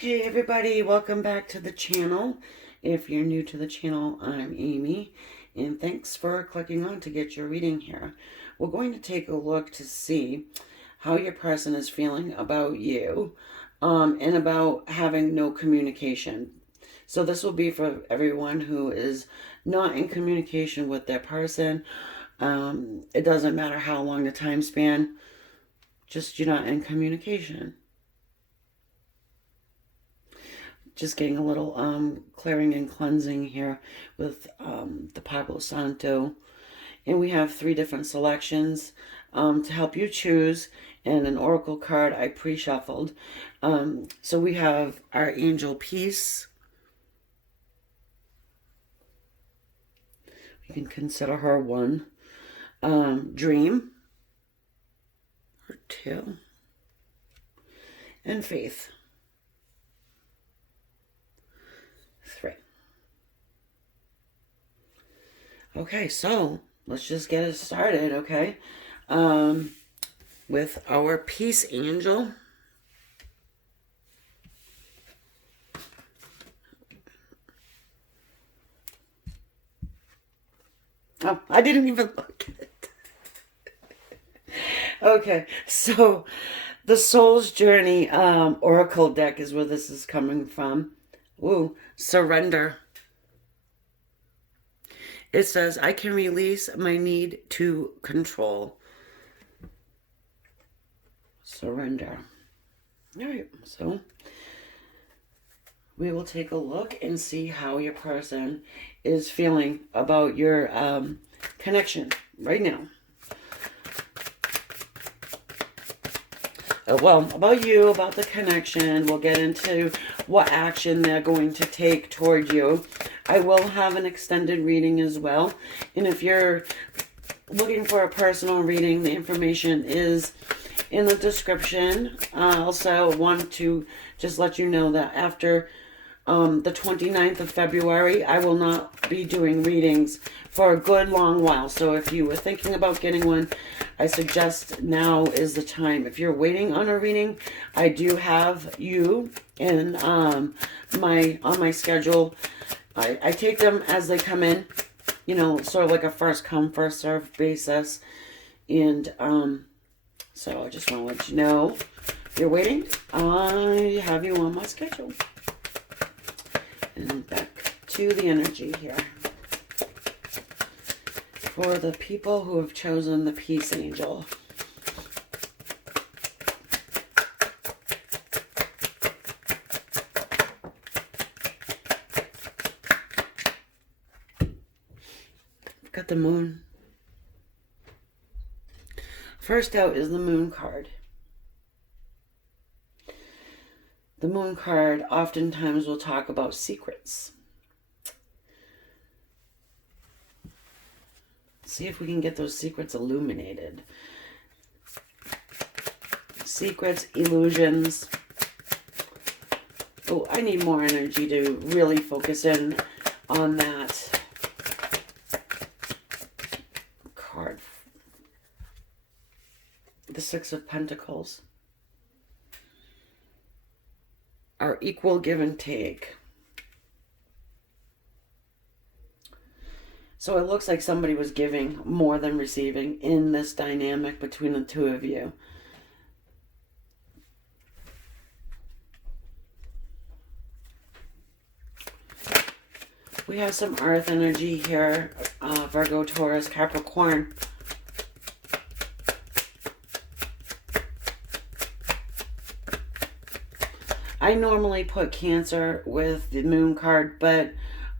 Hey everybody, welcome back to the channel. If you're new to the channel, I'm Amy, and thanks for clicking on to get your reading here. We're going to take a look to see how your person is feeling about you, and about having no communication. So this will be for everyone who is not in communication with their person. It doesn't matter how long the time span, just you're not in communication. Just getting a little clearing and cleansing here with the Palo Santo. And we have 3 different selections to help you choose, and an oracle card I pre-shuffled. So we have our Angel Peace. You can consider her 1. Dream, or 2. And Faith, 3. Okay, so let's just get it started, okay? With our Peace Angel. Oh, I didn't even look at it. Okay, so the Soul's Journey Oracle deck is where this is coming from. Ooh, surrender. It says, I can release my need to control. Surrender. All right, so we will take a look and see how your person is feeling about your connection right now. Well, about you, about the connection. We'll get into what action they're going to take toward you. I will have an extended reading as well. And if you're looking for a personal reading, the information is in the description. I also want to just let you know that after the 29th of February, I will not be doing readings for a good long while. So if you were thinking about getting one, I suggest now is the time. If you're waiting on a reading, I do have you in my schedule. I take them as they come in, you know, sort of like a first come, first serve basis. And so I just want to let you know, if you're waiting, I have you on my schedule. And back to the energy here. For the people who have chosen the Peace Angel. We've got the Moon. First out is the Moon card. The Moon card oftentimes will talk about secrets. See if we can get those secrets illuminated. Secrets, illusions. Oh, I need more energy to really focus in on that card. The 6 of Pentacles. Our equal give and take. So it looks like somebody was giving more than receiving in this dynamic between the two of you. We have some earth energy here. Virgo, Taurus, Capricorn. I normally put Cancer with the Moon card, but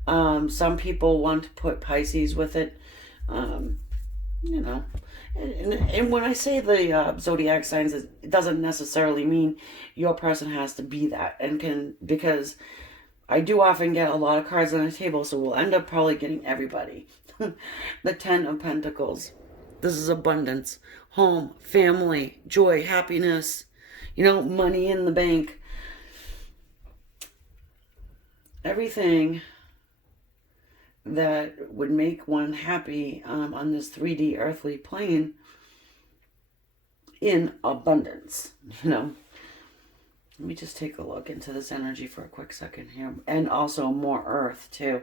some people want to put Pisces with it. You know, and when I say the zodiac signs, it doesn't necessarily mean your person has to be that, and because I do often get a lot of cards on the table, so we'll end up probably getting everybody. The 10 of Pentacles. This is abundance, home, family, joy, happiness, you know, money in the bank. Everything that would make one happy on this 3D earthly plane in abundance, you know. Let me just take a look into this energy for a quick second here. And also more earth, too.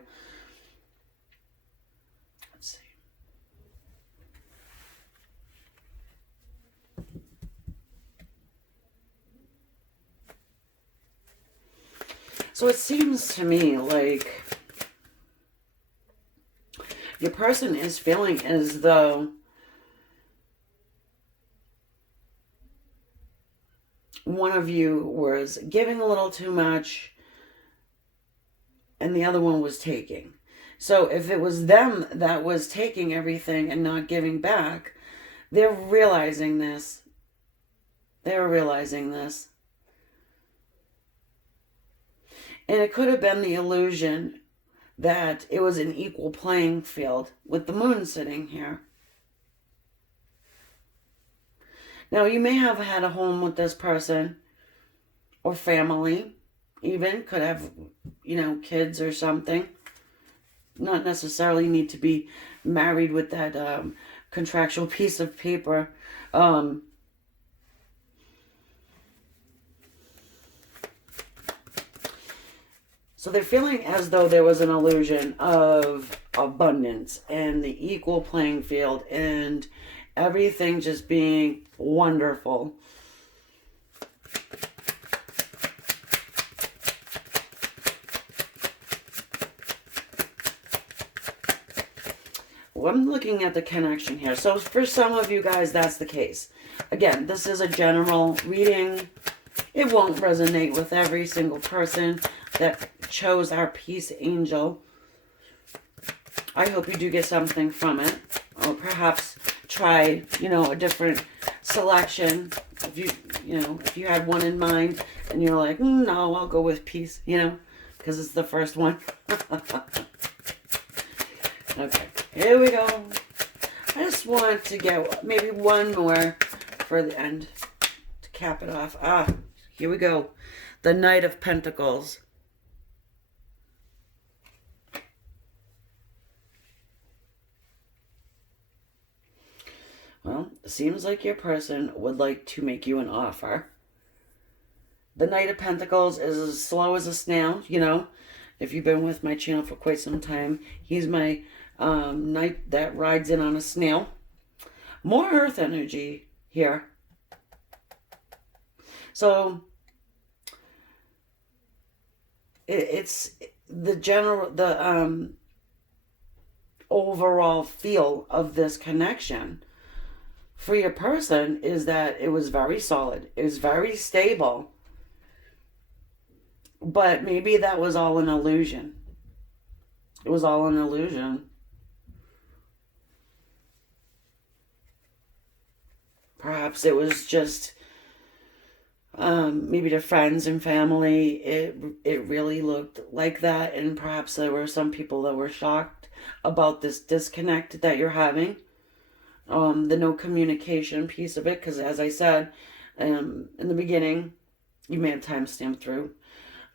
Let's see. So it seems to me like your person is feeling as though one of you was giving a little too much and the other one was taking. So if it was them that was taking everything and not giving back, they're realizing this. They're realizing this. And it could have been the illusion that it was an equal playing field with the moon sitting here. Now, you may have had a home with this person or family, even could have, kids or something. Not necessarily need to be married with that contractual piece of paper. So they're feeling as though there was an illusion of abundance and the equal playing field and everything just being wonderful. Well, I'm looking at the connection here. So for some of you guys, that's the case. Again, this is a general reading. It won't resonate with every single person that chose our peace angel. I hope you do get something from it. Or perhaps try, a different selection. If you had one in mind and you're like, no, I'll go with peace, because it's the first one. Okay, here we go. I just want to get maybe one more for the end to cap it off. Here we go. The Knight of Pentacles. Well, it seems like your person would like to make you an offer. The Knight of Pentacles is as slow as a snail, If you've been with my channel for quite some time, he's my knight that rides in on a snail. More earth energy here. So it's the overall feel of this connection for your person is that it was very solid. It was very stable. But maybe that was all an illusion. It was all an illusion. Perhaps it was just maybe to friends and family, it really looked like that, and perhaps there were some people that were shocked about this disconnect that you're having, the no communication piece of it, because as I said in the beginning, you may have timestamped through,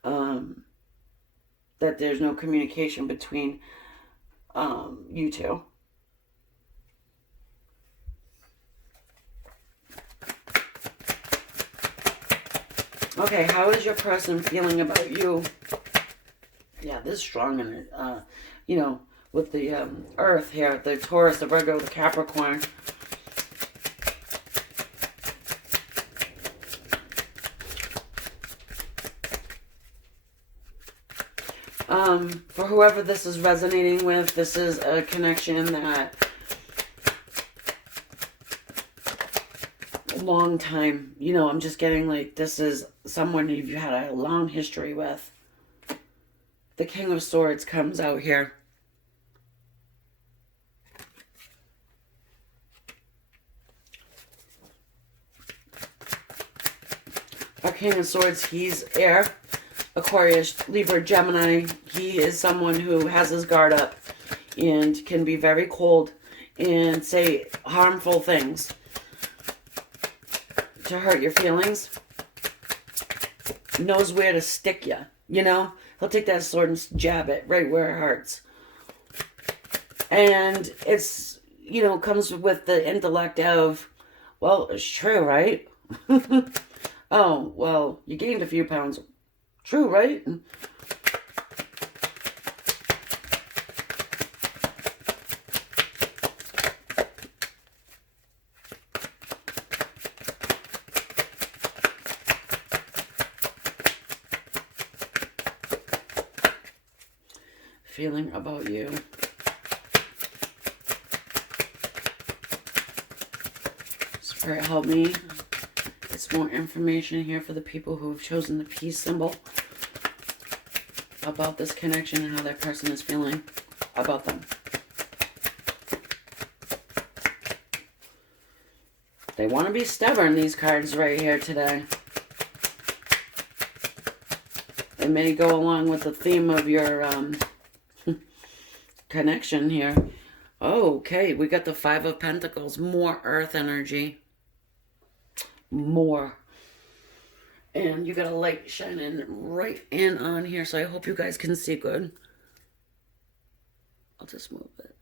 that there's no communication between you two. Okay, how is your person feeling about you? Yeah, this is strong in it. With the Earth here, the Taurus, the Virgo, the Capricorn. For whoever this is resonating with, this is a connection that long time, I'm just getting like this is someone you've had a long history with. The King of Swords comes out here. Our King of Swords, he's air, Aquarius, Libra, Gemini. He is someone who has his guard up and can be very cold and say harmful things to hurt your feelings. Knows where to stick you, He'll take that sword and jab it right where it hurts. And it's, comes with the intellect of, well, it's true, right? Oh, well, you gained a few pounds. True, right? Feeling about you. Spirit, help me. Get more information here for the people who have chosen the peace symbol about this connection and how that person is feeling about them. They want to be stubborn, these cards right here today. It may go along with the theme of your connection here. Okay, we got the Five of Pentacles. More earth energy. More. And you got a light shining right in on here, so I hope you guys can see good. I'll just move it.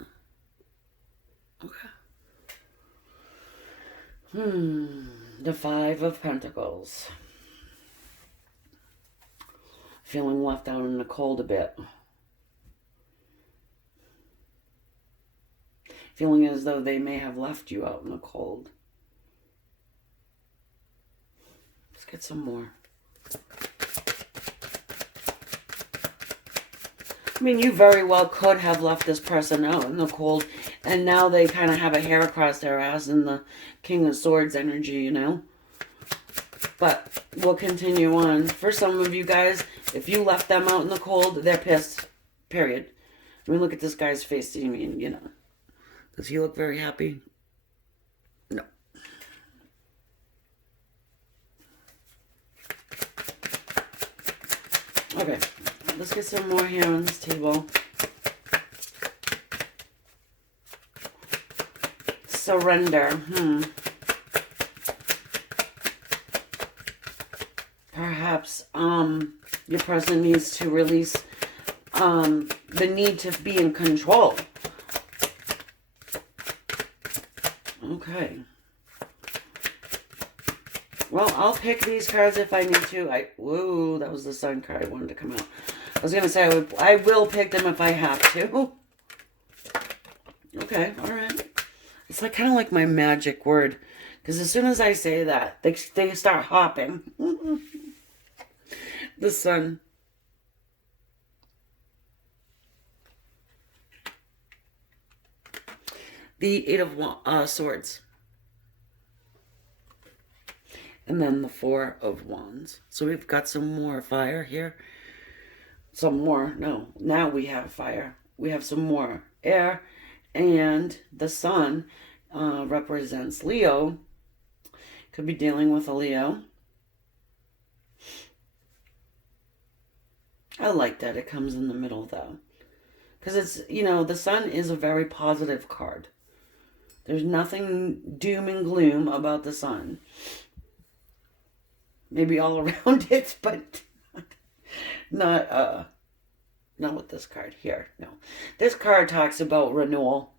Okay. The Five of Pentacles. Feeling left out in the cold a bit. Feeling as though they may have left you out in the cold. Let's get some more. I mean, you very well could have left this person out in the cold, and now they kind of have a hair across their ass in the King of Swords energy, you know? But we'll continue on. For some of you guys, if you left them out in the cold, they're pissed. Period. I mean, look at this guy's face. I mean, you know. Does he look very happy? No. Okay. Let's get some more here on this table. Surrender. Perhaps your person needs to release the need to be in control. Okay. Well, I'll pick these cards if I need to. Whoa, that was the Sun card I wanted to come out. I was going to say I will pick them if I have to. Okay, all right. It's like kind of like my magic word. Because as soon as I say that, they start hopping. The Sun. The Eight of Swords. And then the Four of Wands. So we've got some more fire here. Some more. No, now we have fire. We have some more air. And the Sun represents Leo. Could be dealing with a Leo. I like that it comes in the middle, though. Because it's, you know, the Sun is a very positive card. There's nothing doom and gloom about the Sun. Maybe all around it, but not with this card here. No. This card talks about renewal,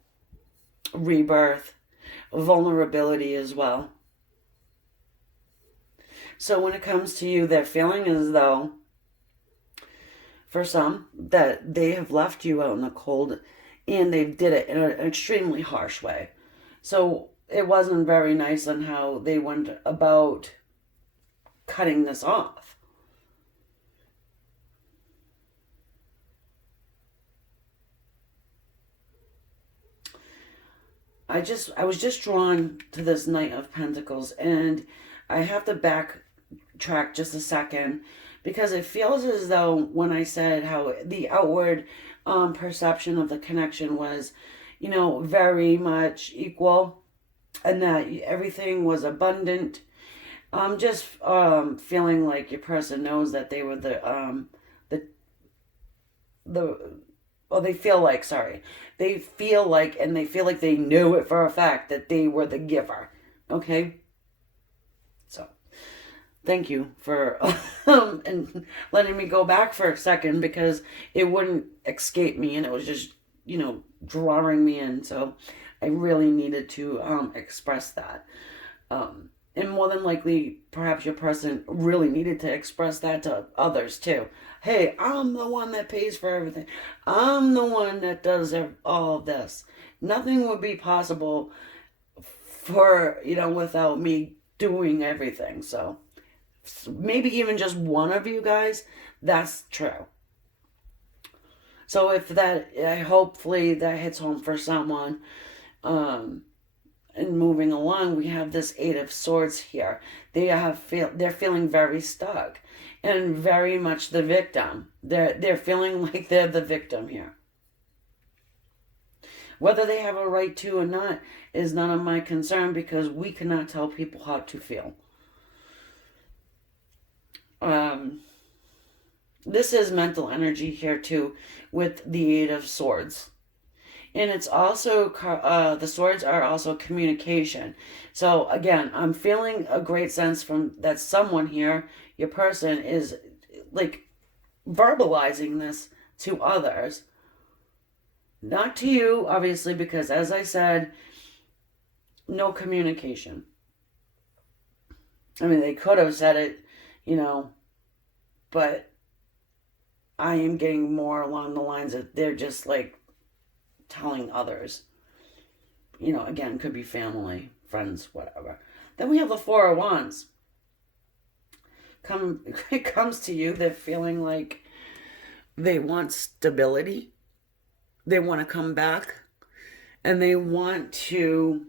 rebirth, vulnerability as well. So when it comes to you, they're feeling as though, for some, that they have left you out in the cold, and they did it in an extremely harsh way. So it wasn't very nice on how they went about cutting this off. I was just drawn to this Knight of Pentacles, and I have to backtrack just a second, because it feels as though when I said how the outward perception of the connection was, you know, very much equal, and that everything was abundant. I'm just feeling like your person knows that they were they feel like they knew it for a fact that they were the giver. Okay? So, thank you for and letting me go back for a second, because it wouldn't escape me, and it was just, you know, drawing me in. So I really needed to express that. And more than likely, perhaps your person really needed to express that to others too. Hey, I'm the one that pays for everything. I'm the one that does all of this. Nothing would be possible for, without me doing everything. So maybe even just one of you guys, that's true. So if that, hopefully that hits home for someone. And moving along, we have this Eight of Swords here. They're feeling very stuck and very much the victim. They're feeling like they're the victim here. Whether they have a right to or not is none of my concern, because we cannot tell people how to feel. This is mental energy here too, with the Eight of Swords. And it's also, the swords are also communication. So again, I'm feeling a great sense from that someone here, your person, is like verbalizing this to others. Not to you, obviously, because as I said, no communication. I mean, they could have said it, but I am getting more along the lines that they're just like telling others. Again, could be family, friends, whatever. Then we have the Four of Wands. It comes to you, they're feeling like they want stability. They want to come back. And they want to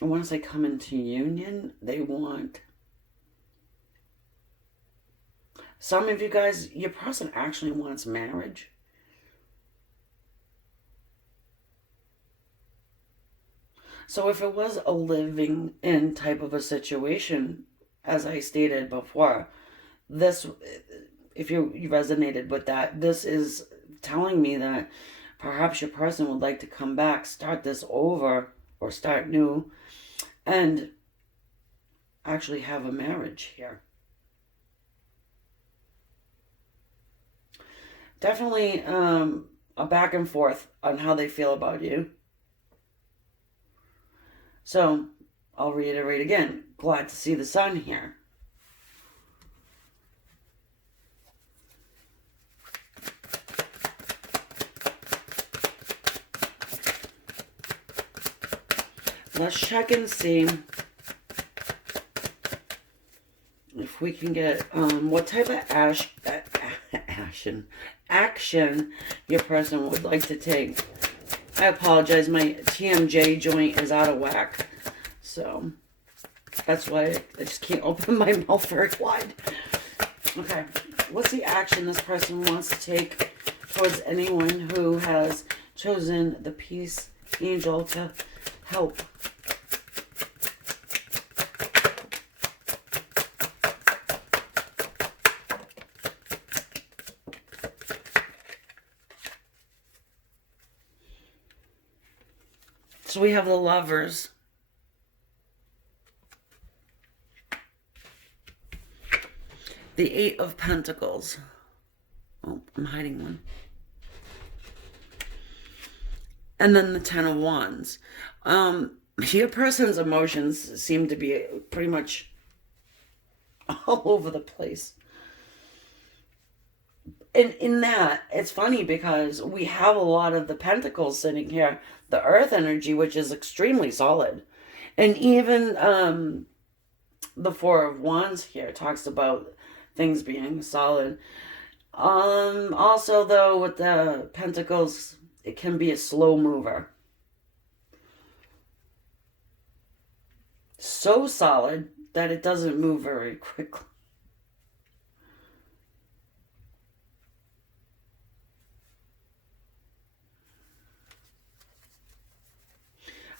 once they come into union, they want... Some of you guys, your person actually wants marriage. So if it was a living in type of a situation, as I stated before, this, if you resonated with that, this is telling me that perhaps your person would like to come back, start this over, or start new, and actually have a marriage here. Definitely a back and forth on how they feel about you. So, I'll reiterate again. Glad to see the sun here. Let's check and see if we can get what type of action your person would like to take. I apologize, my TMJ joint is out of whack, so that's why I just can't open my mouth very wide. Okay, what's the action this person wants to take towards anyone who has chosen the Peace Angel to help? So we have the Lovers. The Eight of Pentacles. Oh, I'm hiding one. And then the Ten of Wands. Your person's emotions seem to be pretty much all over the place. And in that, it's funny because we have a lot of the Pentacles sitting here, the Earth energy, which is extremely solid. And even the Four of Wands here talks about things being solid. Also, though, with the Pentacles, it can be a slow mover. So solid that it doesn't move very quickly.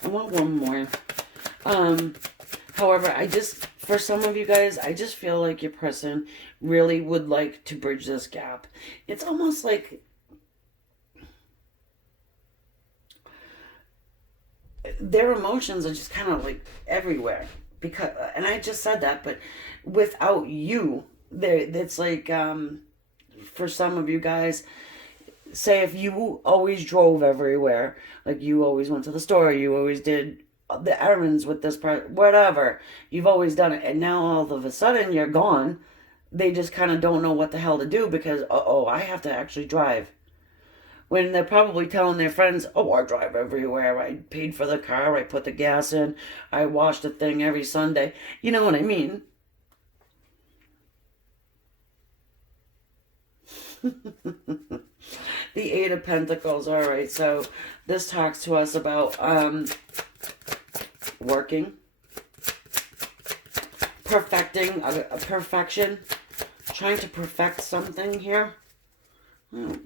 I want one more. However, for some of you guys, I just feel like your person really would like to bridge this gap. It's almost like their emotions are just kind of like everywhere. And I just said that, but without you it's like, for some of you guys, say if you always drove everywhere, like you always went to the store, you always did the errands with this part, whatever, you've always done it, and now all of a sudden you're gone. They just kind of don't know what the hell to do because, oh, I have to actually drive. When they're probably telling their friends, oh, I drive everywhere. I paid for the car. I put the gas in. I wash the thing every Sunday. You know what I mean? The Eight of Pentacles. All right. So this talks to us about working, perfecting, a perfection, trying to perfect something here.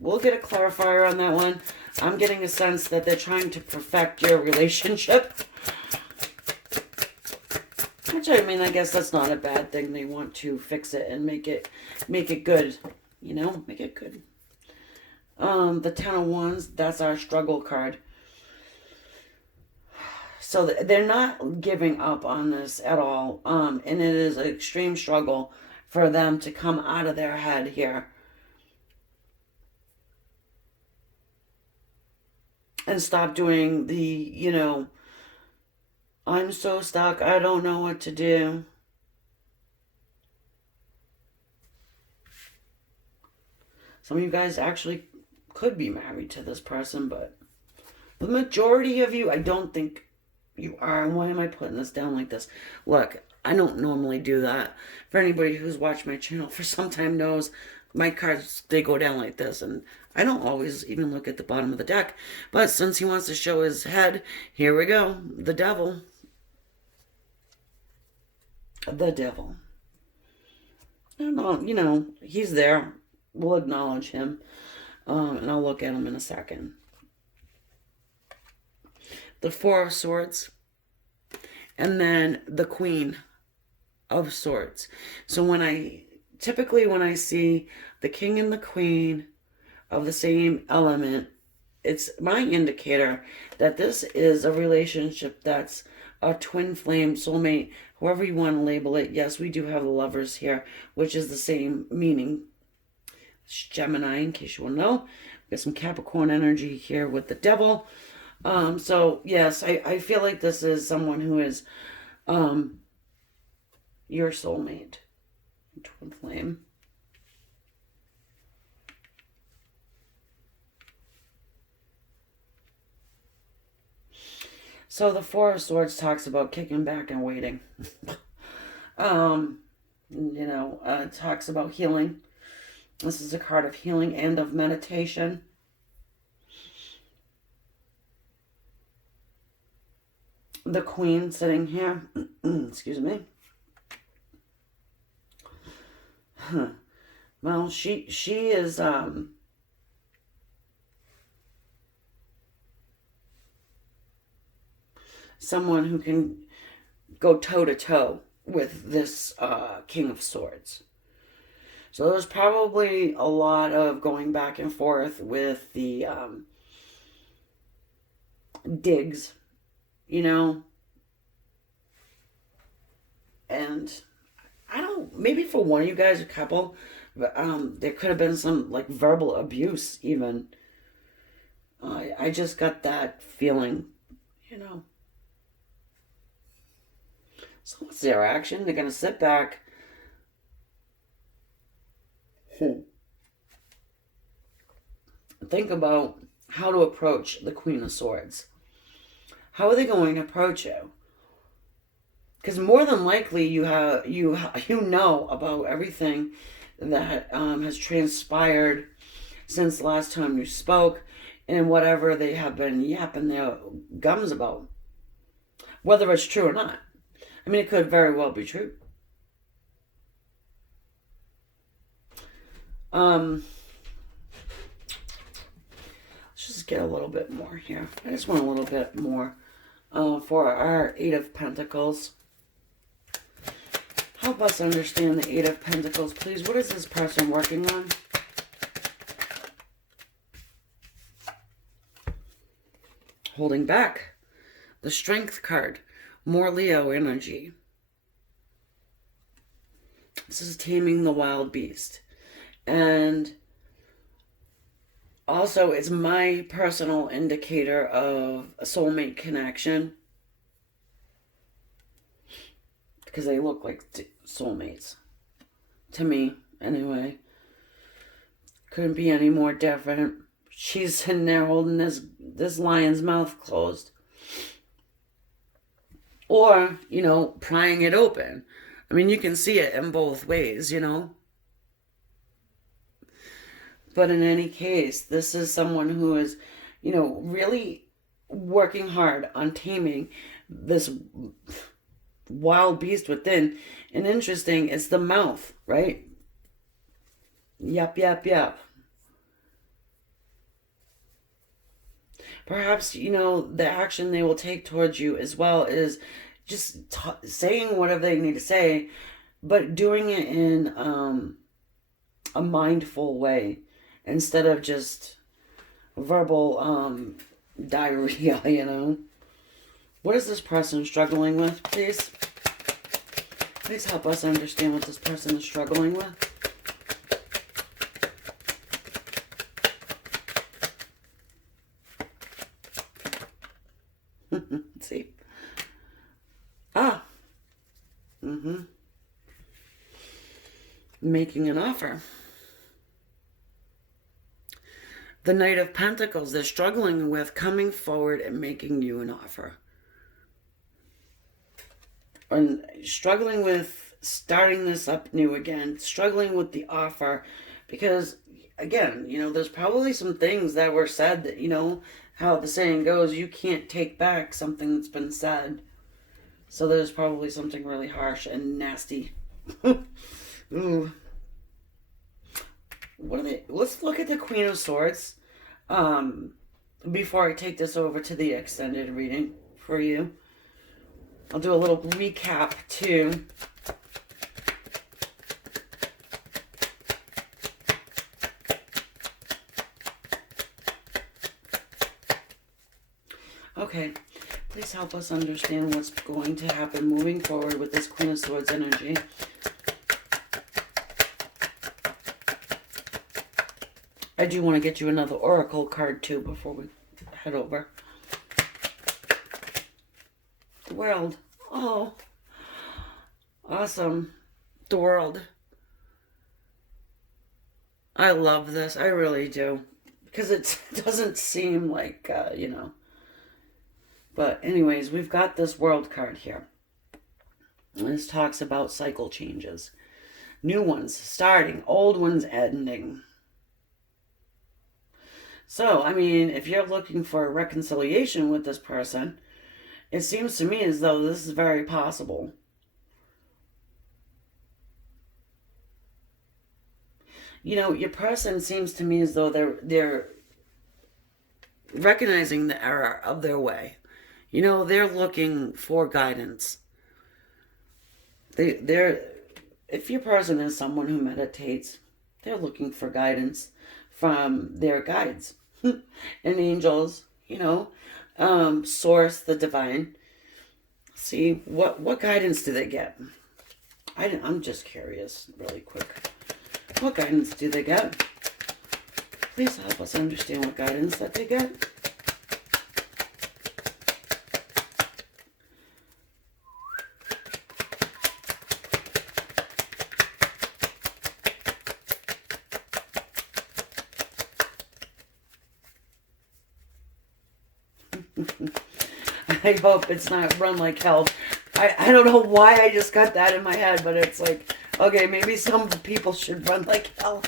We'll get a clarifier on that one. I'm getting a sense that they're trying to perfect your relationship. Which, I mean, I guess that's not a bad thing. They want to fix it and make it good. You know, make it good. The Ten of Wands, that's our struggle card. So they're not giving up on this at all. And it is an extreme struggle for them to come out of their head here. And stop doing the, you know, I'm so stuck, I don't know what to do. Some of you guys actually could be married to this person, but the majority of you, I don't think you are. And why am I putting this down like this? Look, I don't normally do that. For anybody who's watched my channel for some time knows my cards, they go down like this. And I don't always even look at the bottom of the deck. But since he wants to show his head, here we go. The Devil. The Devil. And, you know, he's there. We'll acknowledge him. And I'll look at him in a second. The Four of Swords. And then the Queen of Swords. So typically when I see the King and the Queen of the same element, it's my indicator that this is a relationship that's a twin flame, soulmate, however you want to label it. Yes, we do have the Lovers here, which is the same meaning. It's Gemini, in case you will know. We got some Capricorn energy here with the Devil. So yes, I feel like this is someone who is your soulmate. Twin flame. So the Four of Swords talks about kicking back and waiting. It talks about healing. This is a card of healing and of meditation. The Queen sitting here. Excuse me. Well, she is someone who can go toe to toe with this King of Swords. So there's probably a lot of going back and forth with the digs, you know. And I don't, maybe for one of you guys, a couple, but there could have been some like verbal abuse even. I just got that feeling, you know. So what's their action? They're going to sit back. Think about how to approach the Queen of Swords. How are they going to approach you? Because more than likely you know about everything that has transpired since the last time you spoke, and whatever they have been yapping their gums about, whether it's true or not. I mean, it could very well be true. Let's just get a little bit more here. I just want a little bit more for our Eight of Pentacles. Help us understand the Eight of Pentacles, please. What is this person working on? Holding back. The Strength card. More Leo energy. This is taming the wild beast. And also, it's my personal indicator of a soulmate connection. Because they look like soulmates. To me, anyway. Couldn't be any more different. She's sitting there holding this lion's mouth closed. Or, prying it open. I mean, you can see it in both ways, But in any case, this is someone who is, really working hard on taming this wild beast within. And interesting, it's the mouth, right? Yep, yep, yep. Perhaps, the action they will take towards you as well is just saying whatever they need to say, but doing it in a mindful way instead of just verbal diarrhea. What is this person struggling with, please? Please help us understand what this person is struggling with. Let's see. Ah. Making an offer. The Knight of Pentacles, they're struggling with coming forward and making you an offer. Or struggling with starting this up new again. Struggling with the offer. Because, again, there's probably some things that were said that, how the saying goes, you can't take back something that's been said. So there's probably something really harsh and nasty. Ooh. What are they? Let's look at the Queen of Swords before I take this over to the extended reading for you. I'll do a little recap too. Okay, please help us understand what's going to happen moving forward with this Queen of Swords energy. I do want to get you another Oracle card too before we head over. The World. Oh, awesome. The World. I love this. I really do. Because it doesn't seem like, But anyways, we've got this World card here. And this talks about cycle changes. New ones starting, old ones ending. So, I mean, if you're looking for a reconciliation with this person, it seems to me as though this is very possible. Your person seems to me as though they're recognizing the error of their way. They're looking for guidance. If your person is someone who meditates, they're looking for guidance from their guides and angels, source, the divine. See, what guidance do they get? I'm just curious, really quick. What guidance do they get? Please help us understand what guidance that they get. I hope it's not run like hell. I don't know why I just got that in my head, but it's like, okay, maybe some people should run like hell.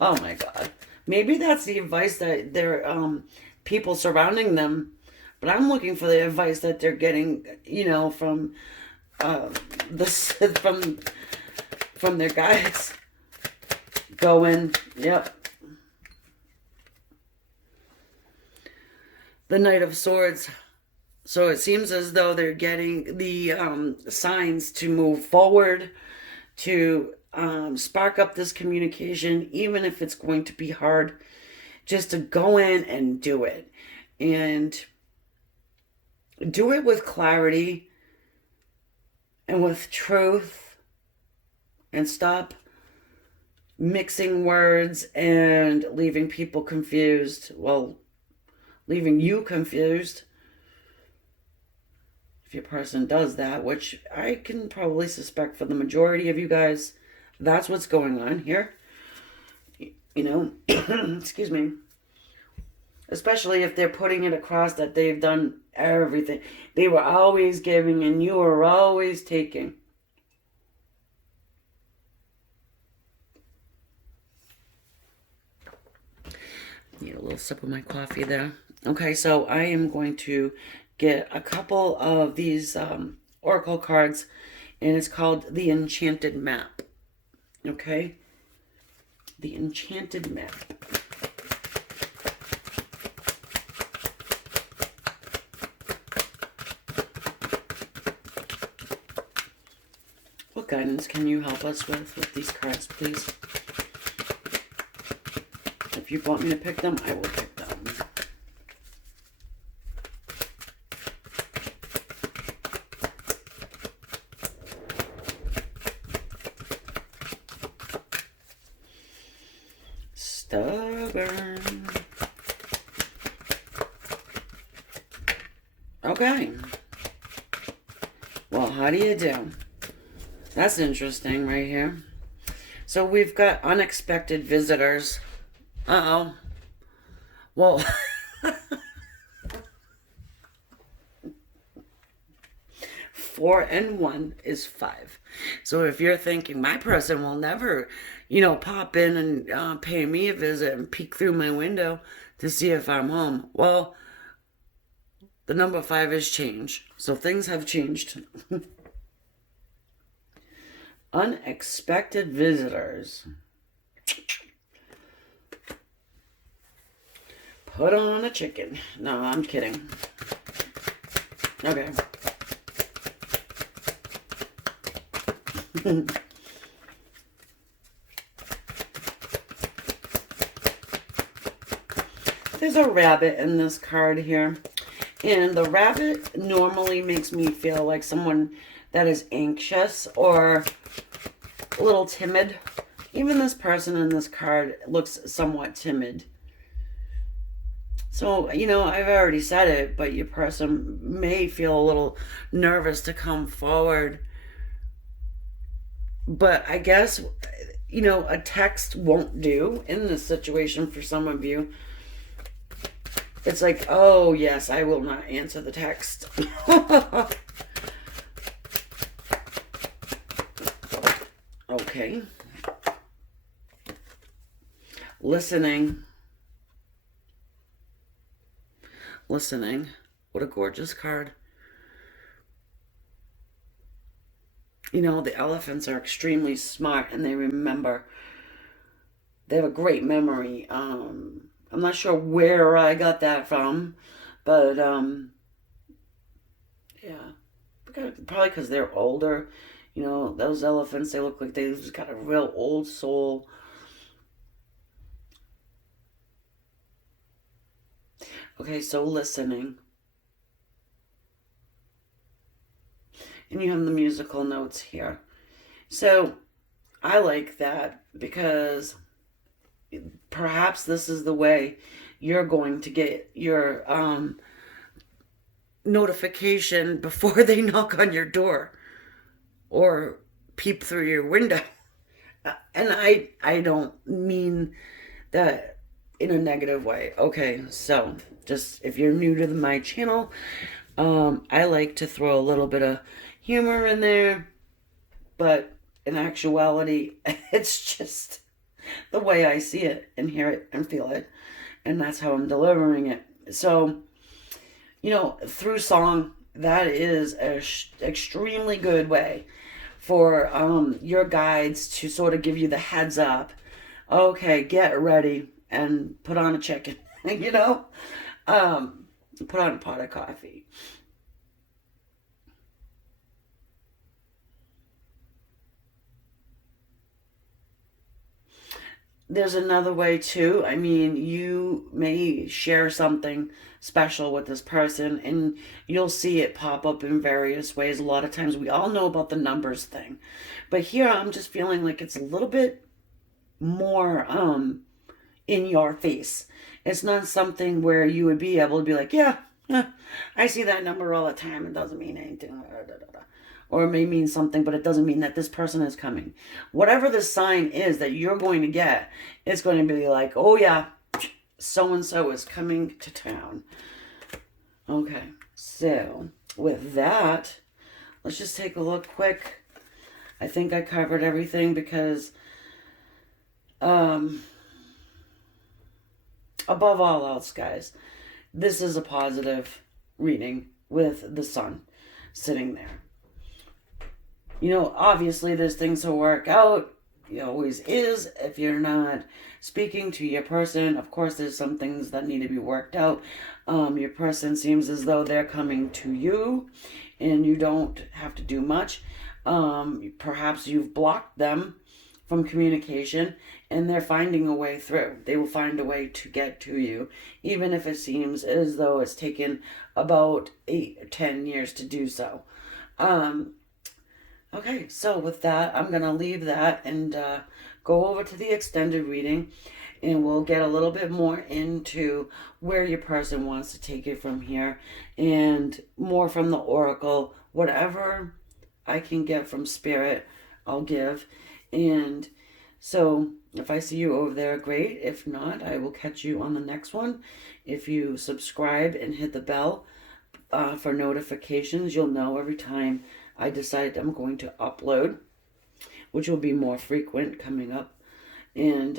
Oh my God. Maybe that's the advice that their people surrounding them, but I'm looking for the advice that they're getting, from from their guides. Going, yep. The Knight of Swords. So it seems as though they're getting the signs to move forward, to spark up this communication, even if it's going to be hard, just to go in and do it. And do it with clarity and with truth and stop mixing words and leaving people confused. Well, leaving you confused. If your person does that, which I can probably suspect for the majority of you guys, that's what's going on here. You know, excuse me. Especially if they're putting it across that they've done everything. They were always giving and you were always taking. Need a little sip of my coffee there. Okay, so I am going to get a couple of these oracle cards, and it's called the Enchanted Map. Okay? The Enchanted Map. What guidance can you help us with these cards, please? If you want me to pick them, I will pick them. Stubborn. Okay. Well, how do you do? That's interesting right here. So we've got unexpected visitors. Uh-oh. Well, 4 and 1 is 5. So if you're thinking, my person will never, pop in and pay me a visit and peek through my window to see if I'm home. Well, the number 5 has changed. So things have changed. Unexpected visitors. Put on a chicken. No, I'm kidding. Okay. There's a rabbit in this card here. And the rabbit normally makes me feel like someone that is anxious or a little timid. Even this person in this card looks somewhat timid. So, I've already said it, but your person may feel a little nervous to come forward. But I guess, a text won't do in this situation for some of you. It's like, oh, yes, I will not answer the text. Okay. Listening. What a gorgeous card. The elephants are extremely smart and they remember. They have a great memory. I'm not sure where I got that from, but yeah. Probably because they're older. Those elephants, they look like they've got a real old soul. Okay, so listening. And you have the musical notes here. So I like that because perhaps this is the way you're going to get your notification before they knock on your door or peep through your window. And I don't mean that in a negative way. Okay, so just if you're new to my channel, I like to throw a little bit of humor in there, but in actuality, it's just the way I see it and hear it and feel it, and that's how I'm delivering it. So, through song, that is an extremely good way for your guides to sort of give you the heads up. Okay, get ready and put on a chicken, put on a pot of coffee. there's another way too. I mean, you may share something special with this person and you'll see it pop up in various ways. A lot of times we all know about the numbers thing. But here I'm just feeling like it's a little bit more in your face. It's not something where you would be able to be like, yeah, I see that number all the time. It doesn't mean anything. Or it may mean something, but it doesn't mean that this person is coming. Whatever the sign is that you're going to get, it's going to be like, oh yeah, so-and-so is coming to town. Okay, so with that, let's just take a look quick. I think I covered everything because above all else, guys, this is a positive reading with the sun sitting there. You know, obviously there's things to work out. It always is. If you're not speaking to your person, of course there's some things that need to be worked out. Your person seems as though they're coming to you and you don't have to do much. Perhaps you've blocked them from communication and they're finding a way through. They will find a way to get to you, even if it seems as though it's taken about 8 or 10 years to do so. Okay, so with that, I'm going to leave that and go over to the extended reading, and we'll get a little bit more into where your person wants to take it from here, and more from the oracle. Whatever I can get from Spirit, I'll give. And so if I see you over there, great. If not, I will catch you on the next one. If you subscribe and hit the bell for notifications, you'll know every time I decide I'm going to upload, which will be more frequent coming up. And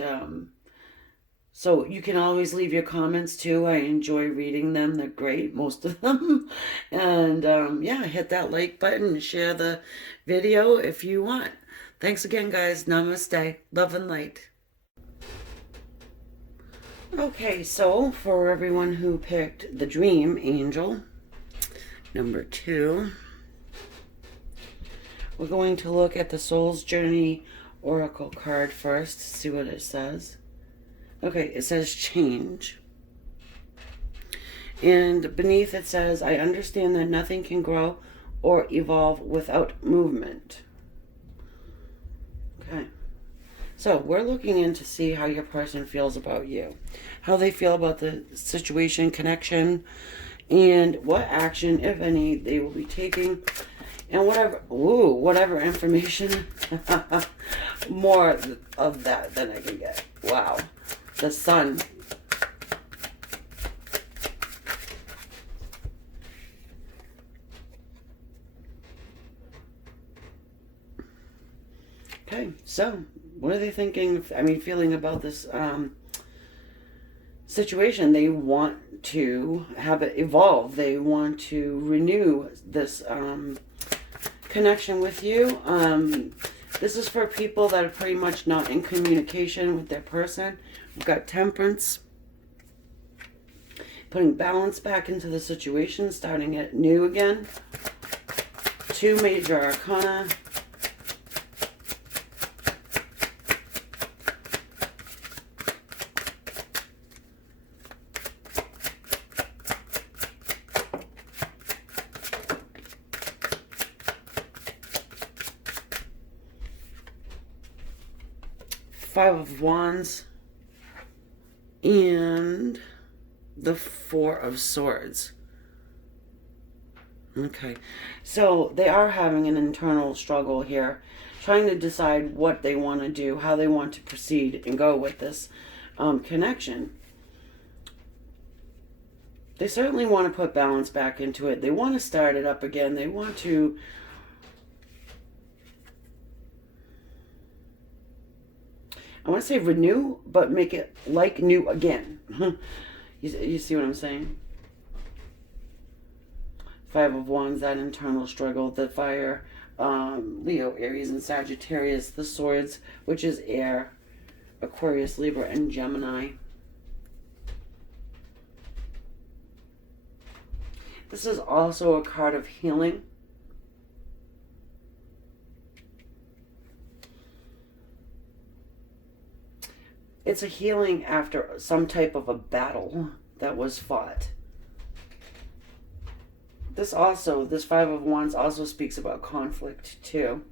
so you can always leave your comments too. I enjoy reading them. They're great, most of them. And yeah, hit that like button and share the video if you want. Thanks again, guys. Namaste. Love and light. Okay, so for everyone who picked the Dream Angel, number 2, we're going to look at the Soul's Journey Oracle card first, see what it says. Okay, it says change. And beneath it says, I understand that nothing can grow or evolve without movement. Okay. So we're looking in to see how your person feels about you, how they feel about the situation, connection, and what action, if any, they will be taking. And whatever information, more of that than I can get. Wow. The sun. Okay, so what are they thinking, feeling about this situation? They want to have it evolve. They want to renew this connection with you. This is for people that are pretty much not in communication with their person. We've got Temperance, putting balance back into the situation, starting it new again. 2 Major Arcana. Five of Wands and the 4 of Swords. Okay, so they are having an internal struggle here, trying to decide what they want to do, how they want to proceed and go with this connection. They certainly want to put balance back into it. They want to start it up again. They want to I want to say renew, but make it like new again. You see what I'm saying? 5 of Wands, that internal struggle. The fire, Leo, Aries, and Sagittarius. The Swords, which is air. Aquarius, Libra, and Gemini. This is also a card of healing. it's a healing after some type of a battle that was fought. This Five of Wands also speaks about conflict too.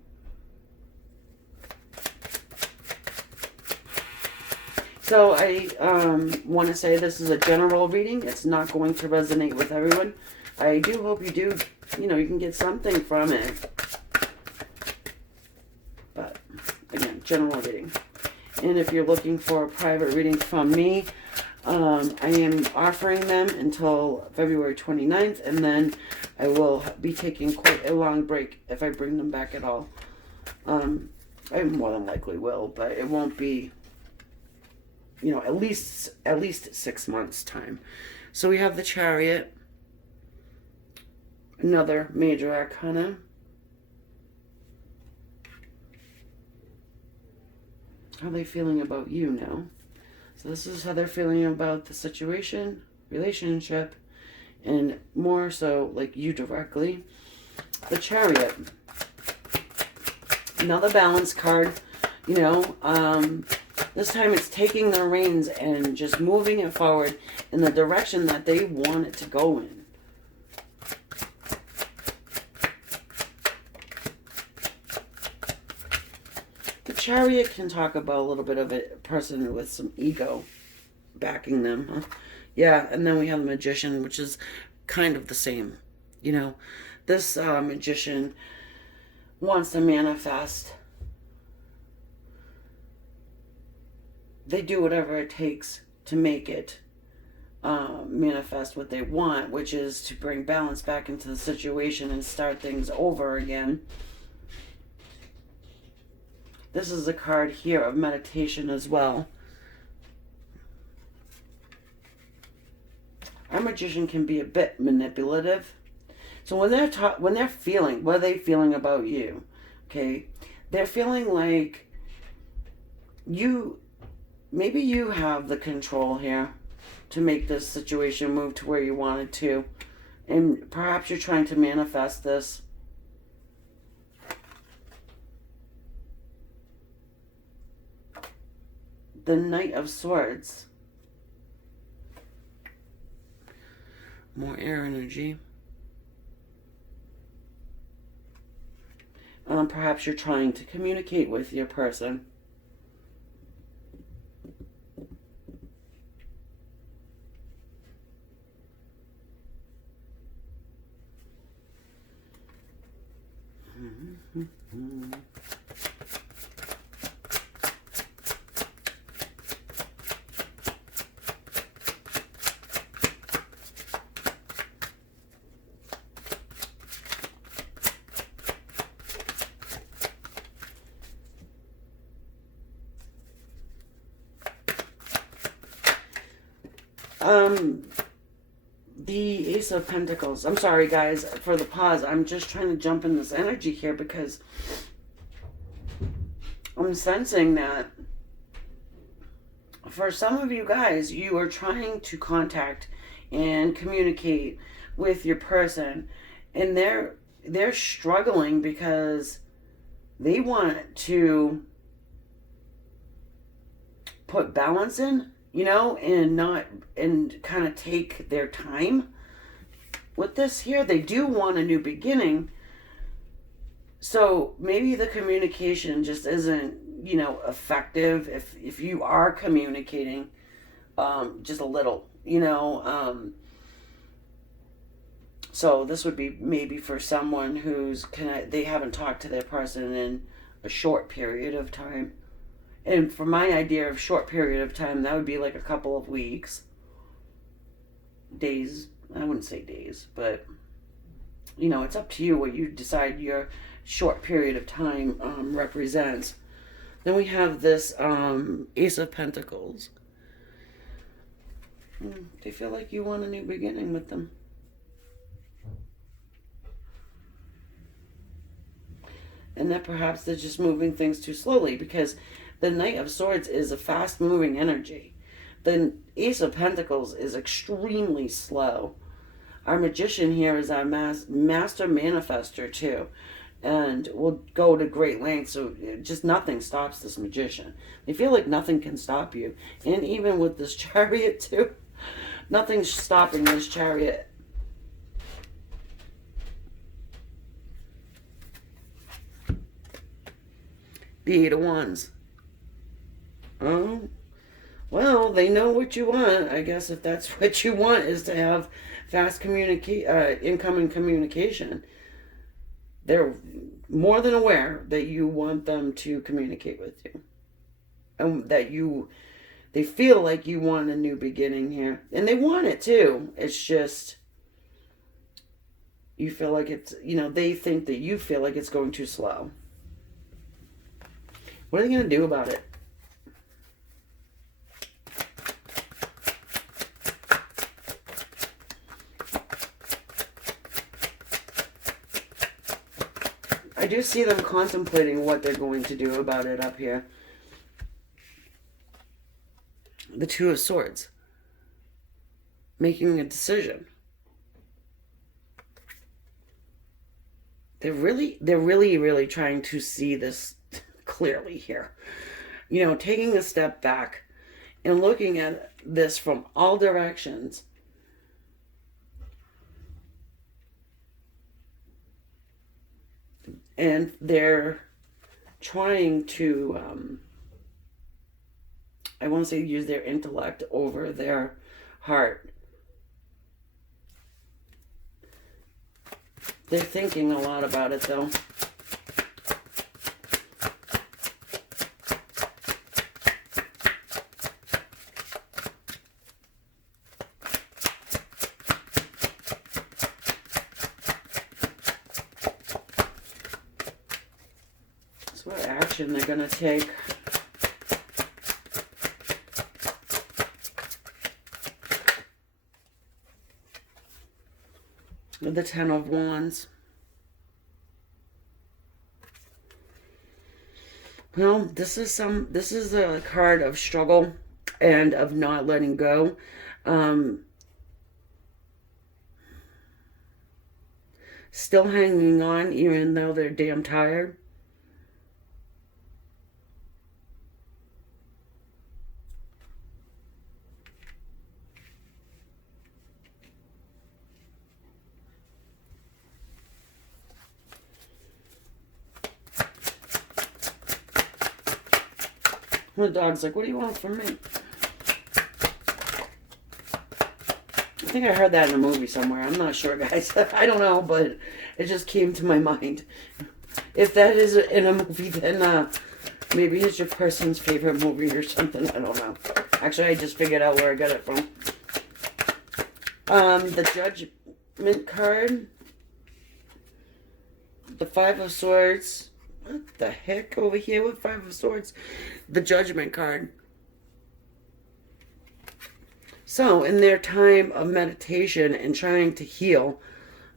So I want to say this is a general reading. It's not going to resonate with everyone. I do hope you do, you can get something from it. But again, general reading. And if you're looking for a private reading from me, I am offering them until February 29th, and then I will be taking quite a long break if I bring them back at all. I more than likely will, but it won't be, at least 6 months time. So we have the Chariot, another major arcana. How are they feeling about you now? So this is how they're feeling about the situation, relationship, and more so like you directly. The Chariot. Another balance card. This time it's taking the reins and just moving it forward in the direction that they want it to go in. Chariot can talk about a little bit of a person with some ego backing them. Huh? Yeah, and then we have the Magician, which is kind of the same. This Magician wants to manifest. They do whatever it takes to make it manifest what they want, which is to bring balance back into the situation and start things over again. This is a card here of meditation as well. Our Magician can be a bit manipulative. So when they're feeling, what are they feeling about you? Okay, they're feeling like maybe you have the control here to make this situation move to where you want it to, and perhaps you're trying to manifest this. The Knight of Swords. More air energy. Perhaps you're trying to communicate with your person. The Ace of Pentacles. I'm sorry, guys, for the pause. I'm just trying to jump in this energy here because I'm sensing that for some of you guys, you are trying to contact and communicate with your person, and they're struggling because they want to put balance in, and kind of take their time with this here. They do want a new beginning. So maybe the communication just isn't, effective if you are communicating just a little, so this would be maybe for someone who's they haven't talked to their person in a short period of time. And for my idea of short period of time, that would be like a couple of weeks. Days. I wouldn't say days, but, it's up to you what you decide your short period of time represents. Then we have this Ace of Pentacles. They feel like you want a new beginning with them. And that perhaps they're just moving things too slowly, because the Knight of Swords is a fast-moving energy. The Ace of Pentacles is extremely slow. Our Magician here is our master manifester too. and will go to great lengths. So just nothing stops this magician. They feel like nothing can stop you. And even with this chariot too, nothing's stopping this chariot. The Eight of Wands. Oh, well, they know what you want. I guess if that's what you want, is to have fast incoming communication. They're more than aware that you want them to communicate with you, and that they feel like you want a new beginning here, and they want it too. It's just you feel like it's, they think that you feel like it's going too slow. What are they going to do about it? I do see them contemplating what they're going to do about it up here. The Two of Swords. Making a decision. They're really trying to see this clearly here. Taking a step back and looking at this from all directions. And they're trying to, I want to say, use their intellect over their heart. They're thinking a lot about it, though. So what action they're going to take? The Ten of Wands. Well, this is a card of struggle and of not letting go. Still hanging on even though they're damn tired. The dog's like, what do you want from me? I think I heard that in a movie somewhere. I'm not sure, guys. I don't know, but it just came to my mind. If that is in a movie, then maybe it's your person's favorite movie or something. I don't know. Actually, I just figured out where I got it from. The Judgment card. The Five of Swords. What the heck over here with Five of Swords? The Judgment card. So, in their time of meditation and trying to heal,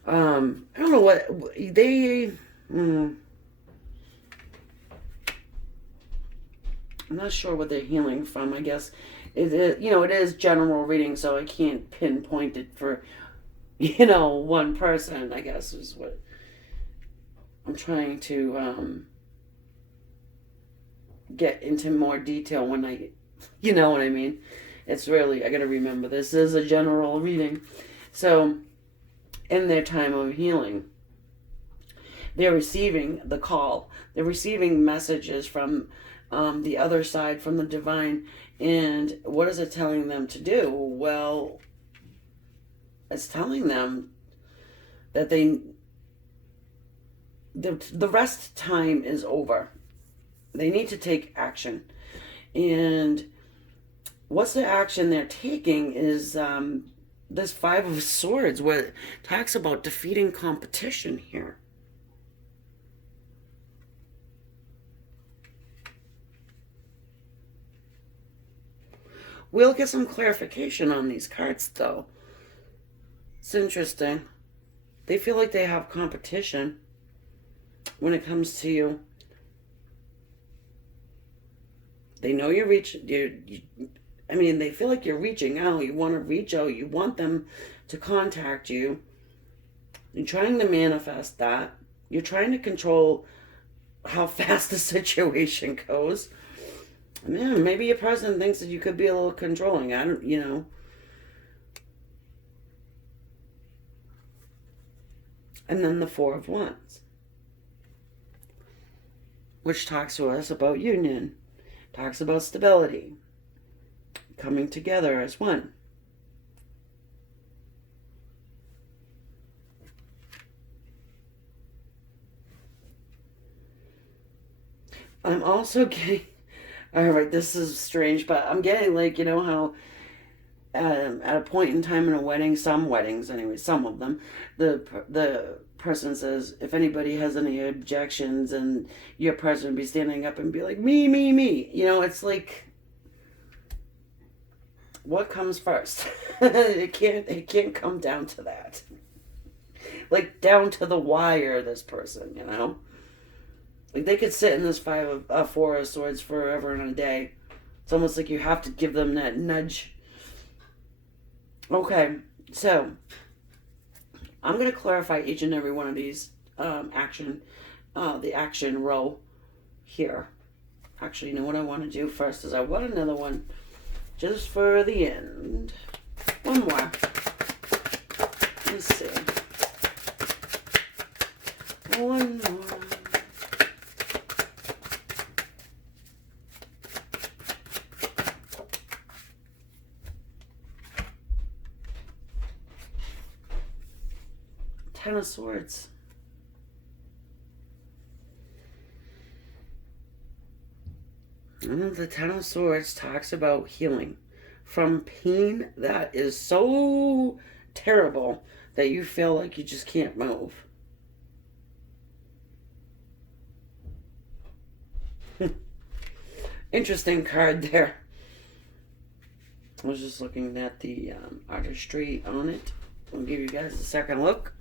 I don't know what they... I'm not sure what they're healing from. I guess it is general reading, so I can't pinpoint it for, one person, I guess, is what I'm trying to get into more detail when I, you know what I mean? It's really, I gotta remember, this is a general reading. So, in their time of healing, they're receiving the call. They're receiving messages from the other side, from the divine. And what is it telling them to do? Well, it's telling them that the rest time is over. They need to take action. And what's the action they're taking is this Five of Swords, where it talks about defeating competition here. We'll get some clarification on these cards, though. It's interesting. They feel like they have competition when it comes to you. They know you're they feel like you're reaching out. You want to reach out. You want them to contact you. You're trying to manifest that. You're trying to control how fast the situation goes. Man, maybe your person thinks that you could be a little controlling. I don't, you know. And then the Four of Wands, which talks to us about union, talks about stability, coming together as one. I'm also getting, all right, this is strange, but I'm getting like, you know how at a point in time in a wedding, some weddings anyway, some of them, the person says, if anybody has any objections, and your person be standing up and be like, me, me, me. You know, it's like, what comes first? It can't come down to that. Like down to the wire, this person, you know? Like they could sit in this Four of Swords forever and a day. It's almost like you have to give them that nudge. Okay, so I'm going to clarify each and every one of these the action row here. Actually, you know what I want to do first is I want another one just for the end. One more. Let's see. One more. Ten of Swords. The Ten of Swords talks about healing from pain that is so terrible that you feel like you just can't move. Interesting card there. I was just looking at the artistry on it. I'll give you guys a second look.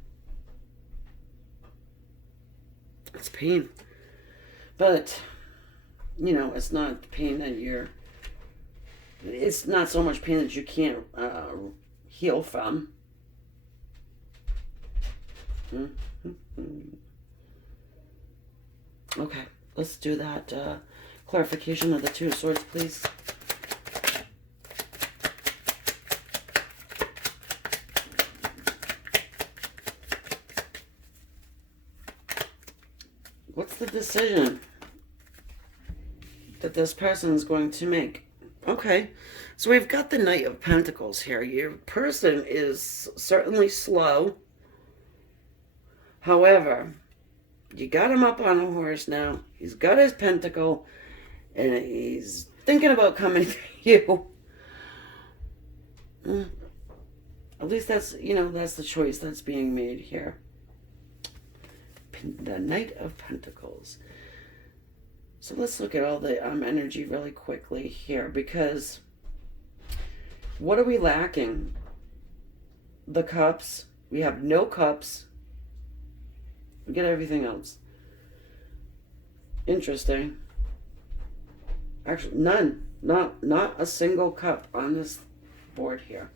It's pain. But, you know, it's not pain that you're... It's not so much pain that you can't heal from. Okay, let's do that clarification of the Two of Swords, please. What's the decision that this person is going to make? Okay, so we've got the Knight of Pentacles here. Your person is certainly slow. However, you got him up on a horse now. He's got his pentacle, and he's thinking about coming to you. At least that's, you know, that's the choice that's being made here. The Knight of Pentacles. So let's look at all the energy really quickly here, because what are we lacking? The Cups. We have no Cups. We get everything else. Interesting. Actually, none. Not a single cup on this board here.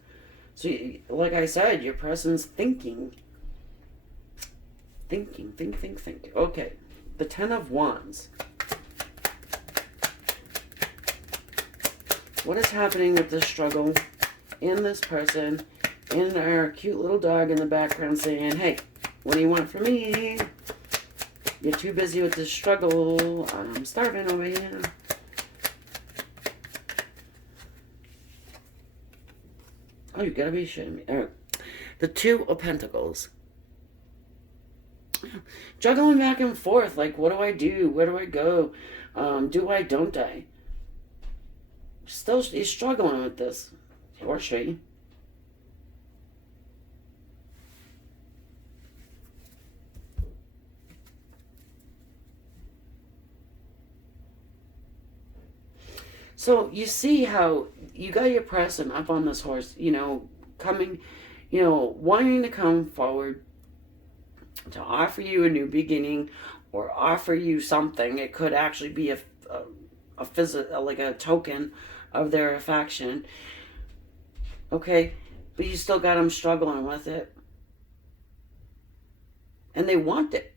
So, like I said, your person's thinking. Think. Okay. The Ten of Wands. What is happening with this struggle in this person, and our cute little dog in the background saying, hey, what do you want from me? You're too busy with this struggle. I'm starving over here. Oh, you gotta be shitting me. All right. The Two of Pentacles. Juggling back and forth. Like, what do I do? Where do I go? Do I, don't I? Still, he's struggling with this. Or she. So you see how you got your person up on this horse, you know, coming, you know, wanting to come forward to offer you a new beginning or offer you something. It could actually be a physical, like a token of their affection. Okay, but you still got them struggling with it. And they want it.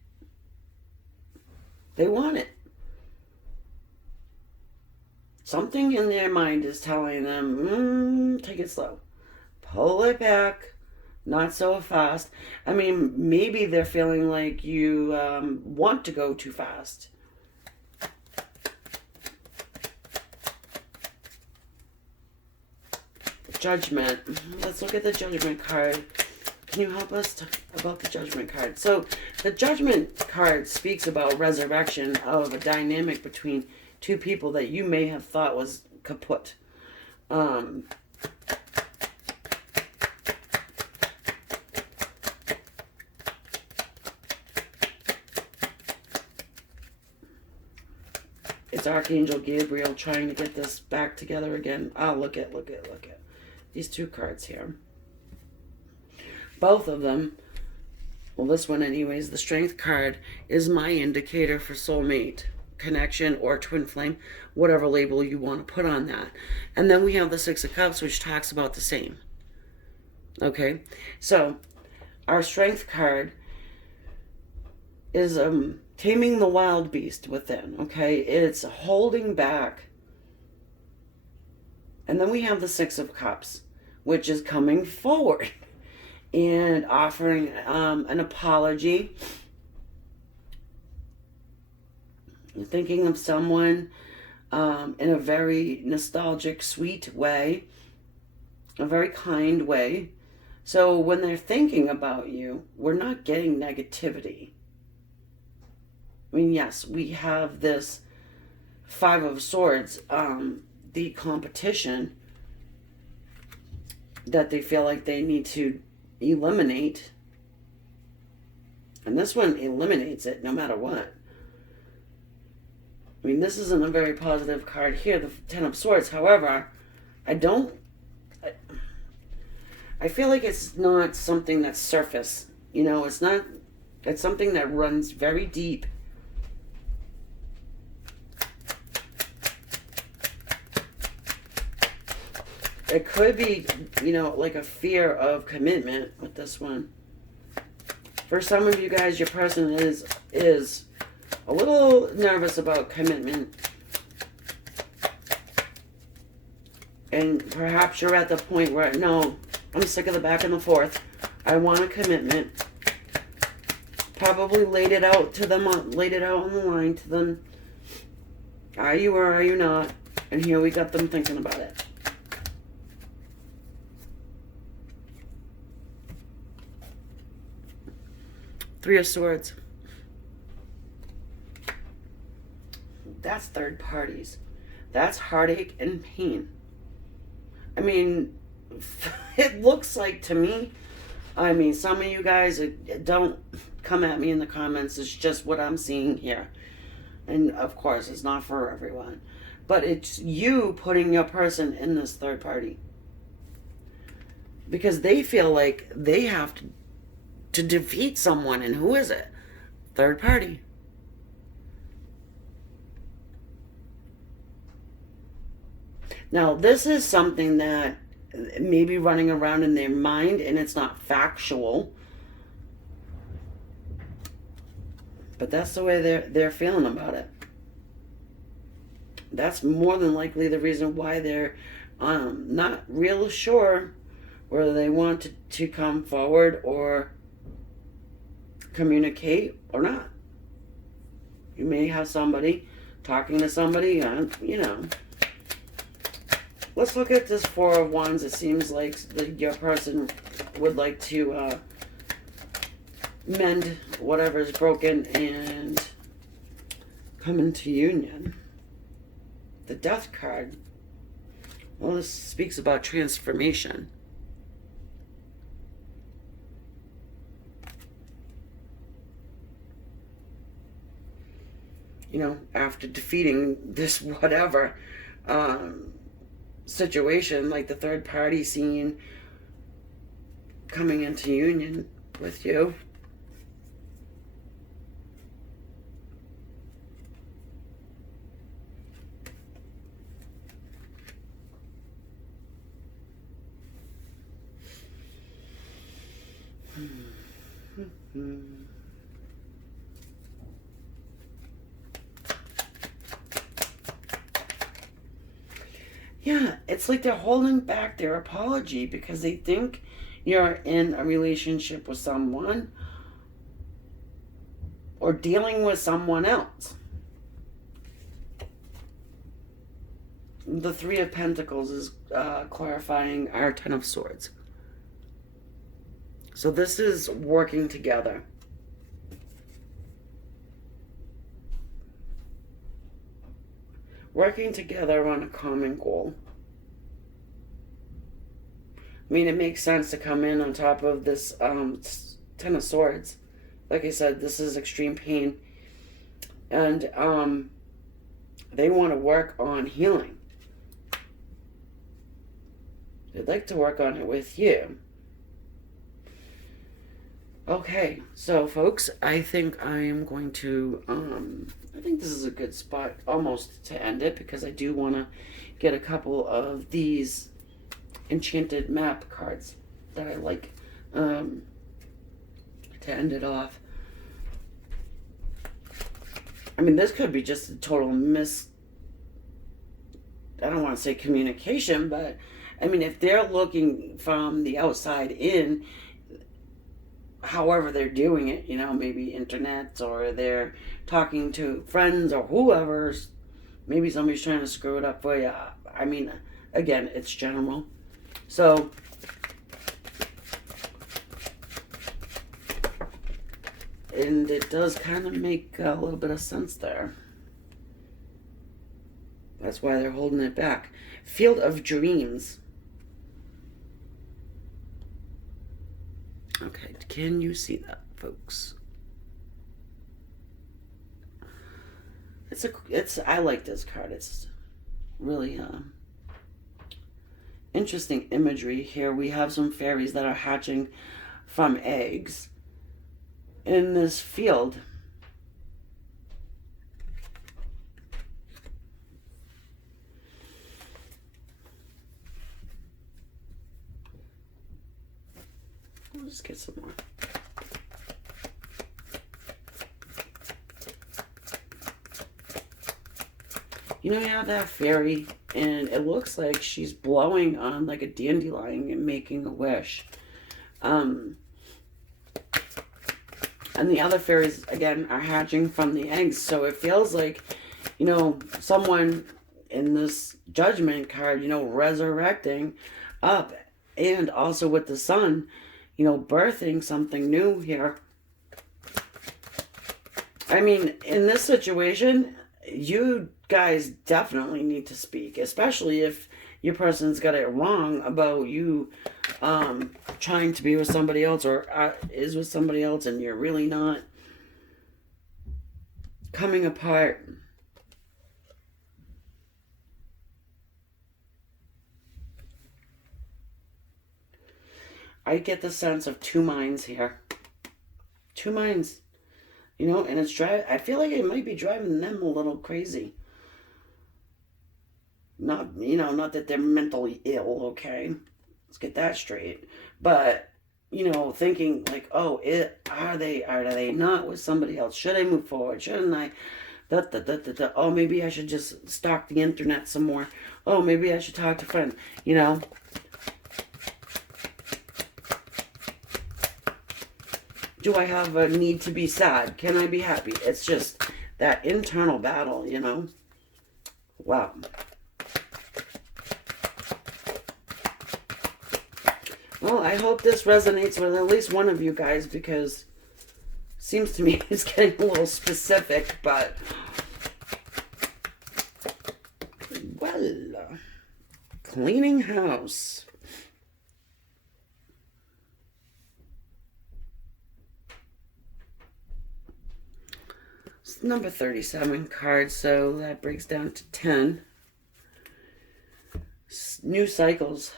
They want it. Something in their mind is telling them, take it slow. Pull it back. Not so fast. I mean, maybe they're feeling like you want to go too fast. Judgment. Let's look at the Judgment card. Can you help us about the Judgment card? So the Judgment card speaks about resurrection of a dynamic between two people that you may have thought was kaput. It's Archangel Gabriel trying to get this back together again. Oh, look at these two cards here. Both of them, well, this one anyways, the Strength card is my indicator for soulmate connection or twin flame, whatever label you want to put on that. And then we have the Six of Cups, which talks about the same. Okay, so our Strength card is taming the wild beast within. Okay, it's holding back. And then we have the Six of Cups, which is coming forward and offering an apology. You're thinking of someone in a very nostalgic, sweet way, a very kind way. So when they're thinking about you, we're not getting negativity. I mean, yes, we have this Five of Swords, the competition that they feel like they need to eliminate. And this one eliminates it no matter what. I mean, this isn't a very positive card here, the Ten of Swords. However, I feel like it's not something that's surface. You know, it's something that runs very deep. It could be, you know, like a fear of commitment with this one. For some of you guys, your person is a little nervous about commitment. And perhaps you're at the point where, no, I'm sick of the back and the forth. I want a commitment. Probably laid it out to them, laid it out on the line to them. Are you or are you not? And here we got them thinking about it. Three of Swords. That's third parties. That's heartache and pain. I mean, it looks like to me, I mean, some of you guys, don't come at me in the comments. It's just what I'm seeing here. And of course, it's not for everyone. But it's you putting your person in this third party. Because they feel like they have to defeat someone. And who is it? Third party. Now, this is something that may be running around in their mind, and it's not factual. But that's the way they're feeling about it. That's more than likely the reason why they're not real sure whether they want to come forward or communicate or not. You may have somebody talking to somebody, you know. Let's look at this Four of Wands. It seems like your person would like to mend whatever is broken and come into union. The Death card. Well, this speaks about transformation. You know, after defeating this whatever situation, like the third party scene coming into union with you. Yeah, it's like they're holding back their apology because they think you're in a relationship with someone or dealing with someone else. The Three of Pentacles is clarifying our Ten of Swords. So this is working together. Working together on a common goal. I mean, it makes sense to come in on top of this Ten of Swords. Like I said, this is extreme pain. And they want to work on healing. They'd like to work on it with you. Okay, so folks, I think I am going to, I think this is a good spot almost to end it because I do want to get a couple of these enchanted map cards that I like to end it off. I mean, this could be just a total I don't want to say communication, but I mean, if they're looking from the outside in, however they're doing it, you know, maybe internet or they're talking to friends or whoever, maybe somebody's trying to screw it up for you. I mean, again, it's general. So, and it does kind of make a little bit of sense there. That's why they're holding it back. Field of Dreams. Okay, can you see that, folks? I like this card. It's really interesting imagery here. We have some fairies that are hatching from eggs in this field. We'll just get some more. You know, you have that fairy, and it looks like she's blowing on like a dandelion and making a wish. And the other fairies, again, are hatching from the eggs. So it feels like, you know, someone in this Judgment card, you know, resurrecting up. And also with the sun, you know, birthing something new here. I mean, in this situation, you guys definitely need to speak, especially if your person's got it wrong about you trying to be with somebody else or is with somebody else and you're really not coming apart. I get the sense of two minds here. Two minds. You know, and I feel like it might be driving them a little crazy. Not, you know, not that they're mentally ill, okay? Let's get that straight. But, you know, thinking like, oh, are they not with somebody else? Should I move forward? Shouldn't I? Oh, maybe I should just stalk the internet some more. Oh, maybe I should talk to friends, you know? Do I have a need to be sad? Can I be happy? It's just that internal battle, you know? Wow. Well, I hope this resonates with at least one of you guys because it seems to me it's getting a little specific, but well, cleaning house. It's number 37 card, so that breaks down to 10. New cycles.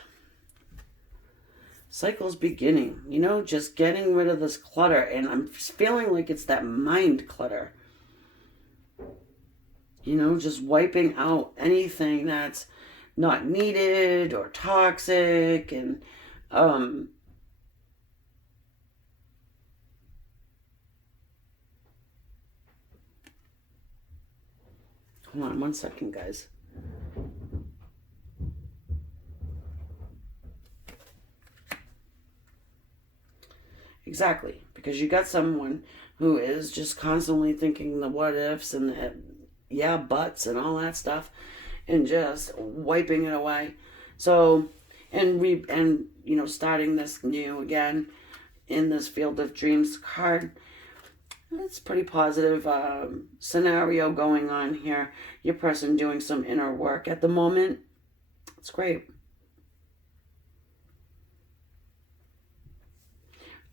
Cycles beginning, you know, just getting rid of this clutter. And I'm feeling like it's that mind clutter. You know, just wiping out anything that's not needed or toxic. And, hold on one second, guys. Exactly. Because you got someone who is just constantly thinking the what ifs and the yeah buts and all that stuff and just wiping it away. So, and you know, starting this new again in this Field of Dreams card. It's pretty positive scenario going on here. Your person doing some inner work at the moment. It's great.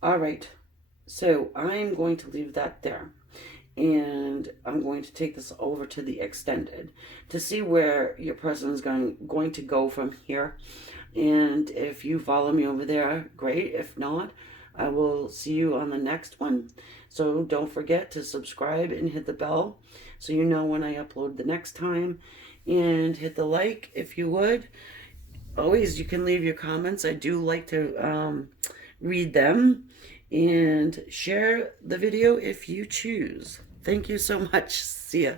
All right. So I'm going to leave that there. And I'm going to take this over to the extended to see where your person is going to go from here. And if you follow me over there, great. If not, I will see you on the next one. So don't forget to subscribe and hit the bell so you know when I upload the next time. And hit the like if you would. Always, you can leave your comments. I do like to read them. And share the video if you choose. Thank you so much. See ya.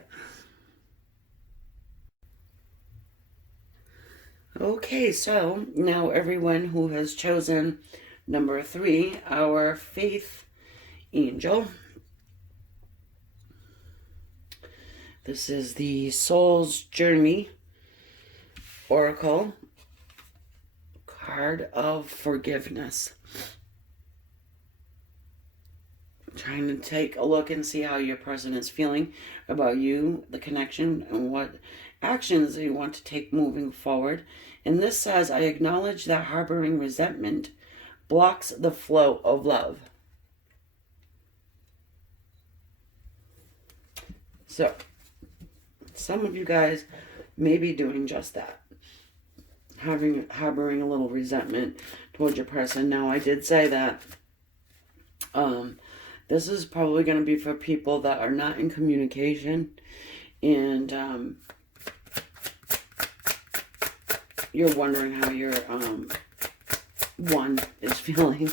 Okay, so now everyone who has chosen number 3, our faith angel. This is the Soul's Journey Oracle card of forgiveness. Trying to take a look and see how your person is feeling about you, the connection, and what actions you want to take moving forward. And this says, I acknowledge that harboring resentment blocks the flow of love. So, some of you guys may be doing just that. Harboring a little resentment towards your person. Now, I did say that this is probably going to be for people that are not in communication and you're wondering how your one is feeling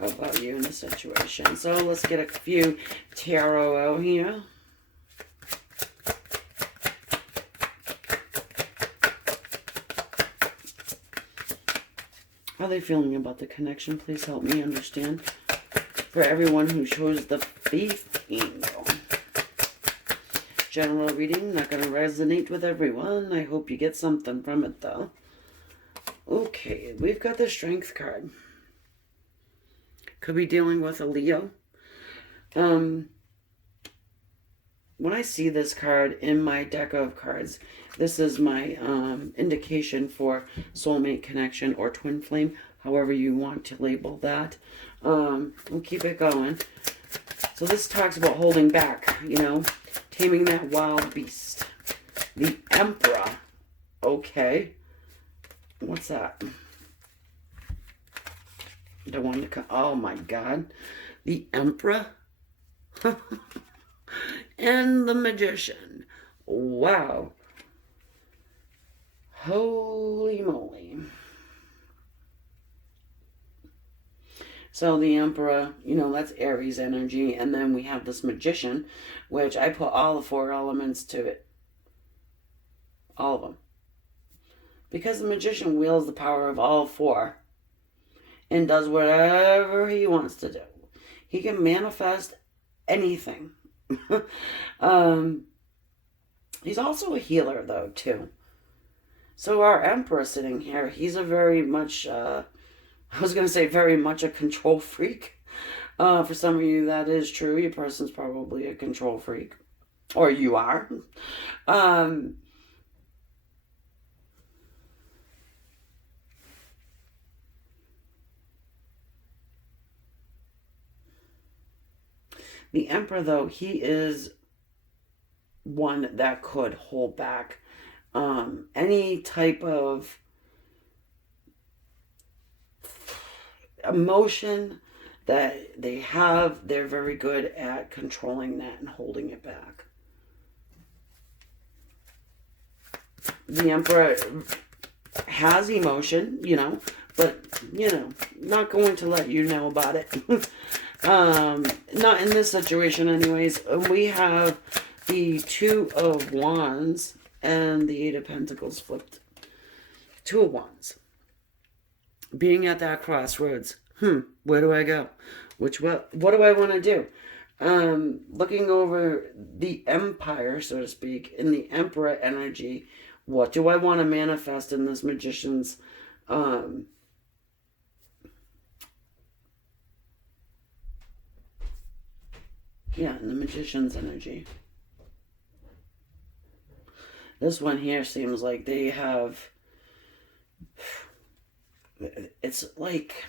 about you in the situation. So let's get a few tarot out here. How are they feeling about the connection? Please help me understand. For everyone who chose the faith angel. General reading, not going to resonate with everyone. I hope you get something from it, though. Okay, we've got the Strength card. Could be dealing with a Leo. When I see this card in my deck of cards, this is my indication for soulmate connection or twin flame, however you want to label that. We'll keep it going. So this talks about holding back, you know, taming that wild beast. The Emperor. Okay. What's that? The one to come. Oh my God. The Emperor. And the Magician. Wow. Holy moly. So the Emperor, you know, that's Aries energy. And then we have this Magician, which I put all the 4 elements to it. All of them. Because the Magician wields the power of all 4. And does whatever he wants to do. He can manifest anything. He's also a healer, though, too. So our Emperor sitting here, he's a very much... I was going to say very much a control freak. For some of you, that is true. Your person's probably a control freak. Or you are. The Emperor, though, he is one that could hold back any type of emotion that they have. They're very good at controlling that and holding it back. The Emperor has emotion, you know, but, you know, not going to let you know about it. Not in this situation anyways. We have the 2 of Wands and the 8 of Pentacles flipped. 2 of Wands. Being at that crossroads. Where do I go? What do I want to do? Looking over the empire, so to speak, in the emperor energy, what do I want to manifest in this magician's in the magician's energy. This one here seems like they have, it's like,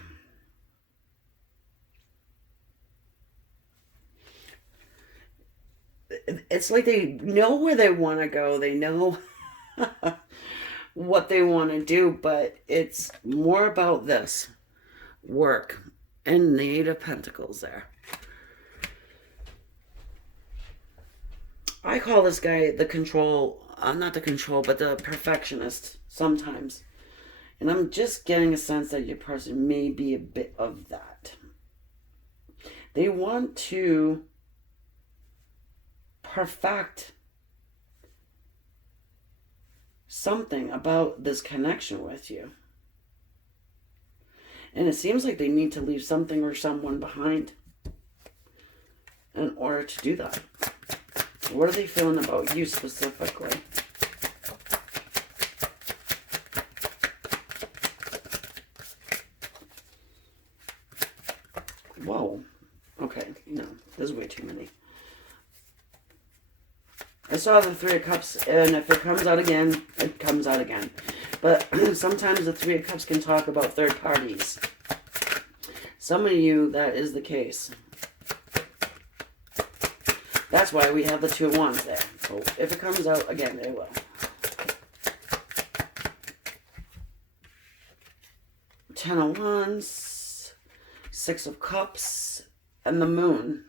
they know where they want to go. They know what they want to do, but it's more about this work and the Eight of Pentacles there. I call this guy the control, not the control, but the perfectionist sometimes. And I'm just getting a sense that your person may be a bit of that. They want to perfect something about this connection with you. And it seems like they need to leave something or someone behind in order to do that. What are they feeling about you specifically? Whoa. Okay, no, there's way too many. I saw the Three of Cups, and if it comes out again, it comes out again. But sometimes the Three of Cups can talk about third parties. Some of you, that is the case. That's why we have the Two of Wands there. So if it comes out again, it will. Ten of Wands, Six of Cups, and the Moon.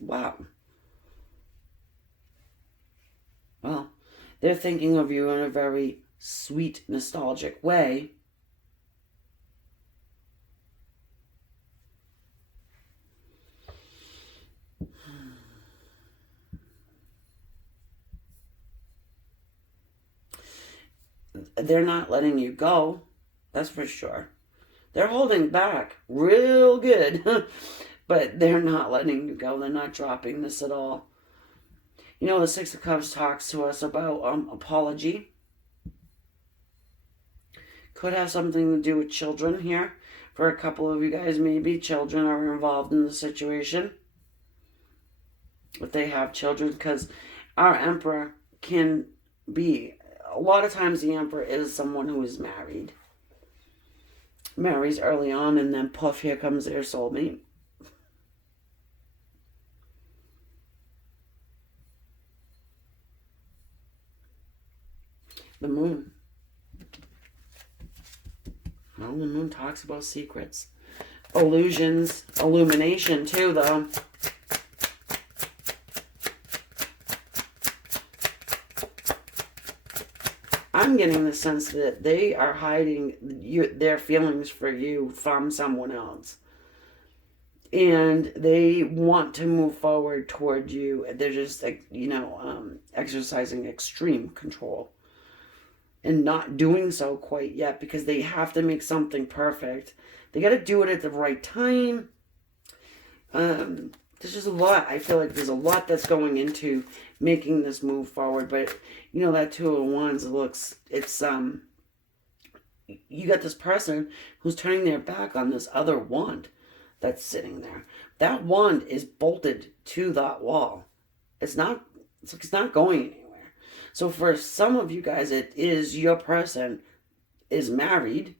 Wow. Well, they're thinking of you in a very sweet, nostalgic way. They're not letting you go, that's for sure. They're holding back real good, but they're not letting you go. They're not dropping this at all. You know, the Six of Cups talks to us about apology. Could have something to do with children here. For a couple of you guys, maybe children are involved in the situation. If they have children, because our Emperor can be, a lot of times the Emperor is someone who is married. Marries early on, and then poof, here comes their soulmate. The Moon. Well, the Moon talks about secrets. Illusions. Illumination, too, though. I'm getting the sense that they are hiding their feelings for you from someone else. And they want to move forward toward you. They're just, exercising extreme control. And not doing so quite yet because they have to make something perfect. They got to do it at the right time. There's just a lot. I feel like there's a lot that's going into making this move forward. But, you know, that Two of Wands, you got this person who's turning their back on this other wand that's sitting there. That wand is bolted to that wall. It's not going anywhere. So for some of you guys, it is your person is married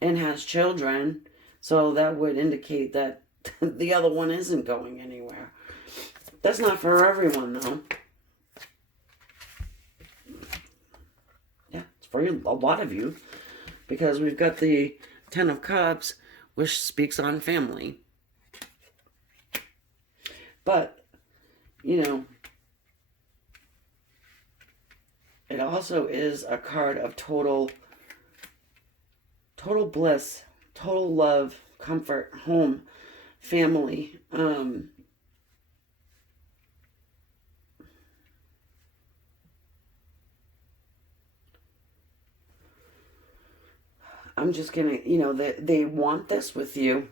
and has children. So that would indicate that the other one isn't going anywhere. That's not for everyone, though. Yeah, it's for a lot of you. Because we've got the Ten of Cups, which speaks on family. But, you know, it also is a card of total bliss, total love, comfort, home, family. I'm just going to, you know, they want this with you.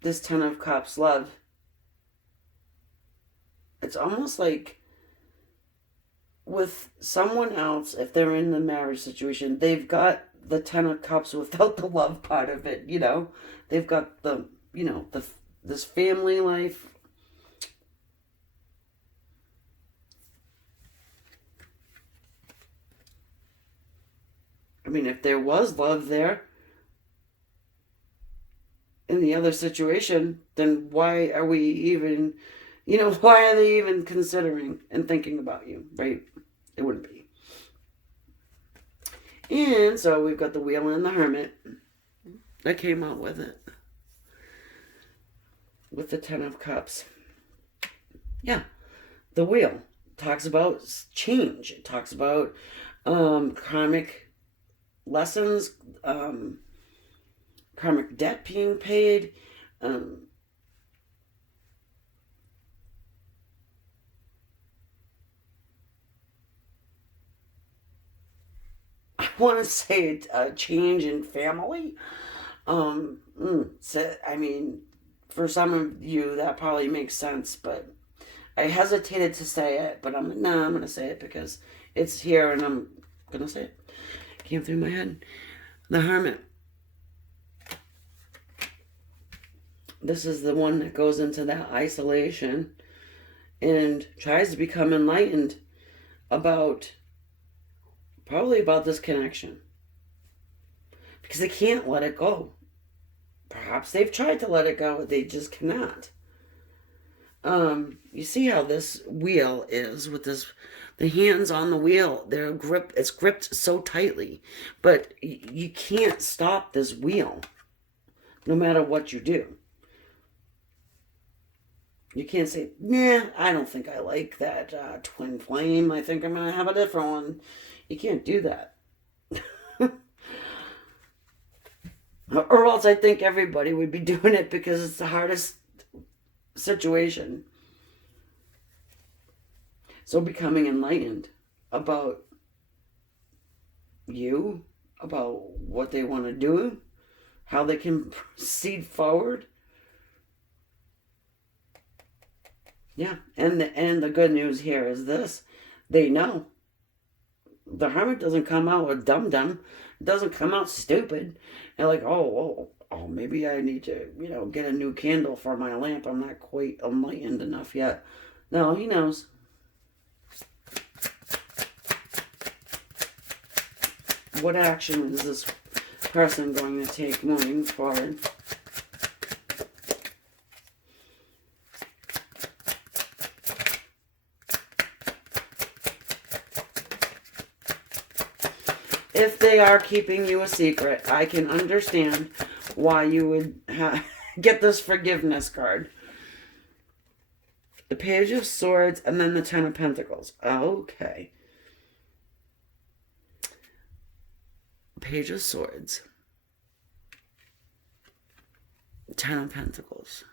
This Ten of Cups love. It's almost like with someone else, if they're in the marriage situation, they've got the Ten of Cups without the love part of it, you know. They've got the, you know, this family life. I mean, if there was love there in the other situation, then why are we even, you know, why are they even considering and thinking about you, right? It wouldn't be. And so we've got the Wheel and the Hermit. I came out with it. With the Ten of Cups. Yeah. The Wheel talks about change. It talks about karmic lessons, karmic debt being paid. I want to say a change in family. So, I mean, for some of you that probably makes sense, but I hesitated to say it, but I'm going to say it because it's here and I'm going to say it. Came through my head. The Hermit. This is the one that goes into that isolation and tries to become enlightened probably about this connection. Because they can't let it go. Perhaps they've tried to let it go, but they just cannot. You see how this wheel is with the hands on the wheel. It's gripped so tightly, but you can't stop this wheel, no matter what you do. You can't say, nah, I don't think I like that twin flame. I think I'm going to have a different one. You can't do that. Or else I think everybody would be doing it because it's the hardest situation. So becoming enlightened about you, about what they want to do, how they can proceed forward. Yeah, and the good news here is this. They know. The Hermit doesn't come out with dum-dum. It doesn't come out stupid. And like, oh, maybe I need to, get a new candle for my lamp. I'm not quite enlightened enough yet. No, he knows. What action is this person going to take moving forward? If they are keeping you a secret, I can understand why you would get this forgiveness card. The Page of Swords and then the Ten of Pentacles. Okay. Page of Swords. Ten of Pentacles.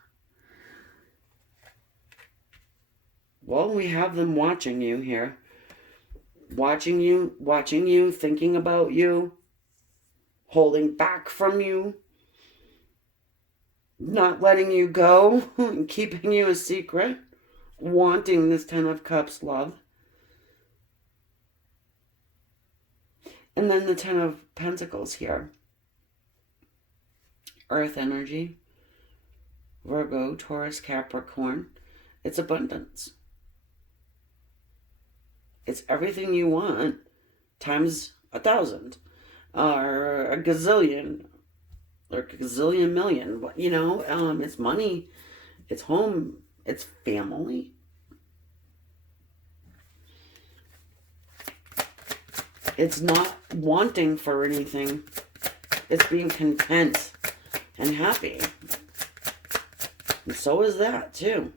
Well, we have them watching you here. Watching you, thinking about you, holding back from you, not letting you go, and keeping you a secret, wanting this Ten of Cups love. And then the Ten of Pentacles here. Earth energy, Virgo, Taurus, Capricorn. It's abundance. It's everything you want times 1,000 or a gazillion or a gazillion million. It's money, it's home, it's family. It's not wanting for anything. It's being content and happy. And so is that too.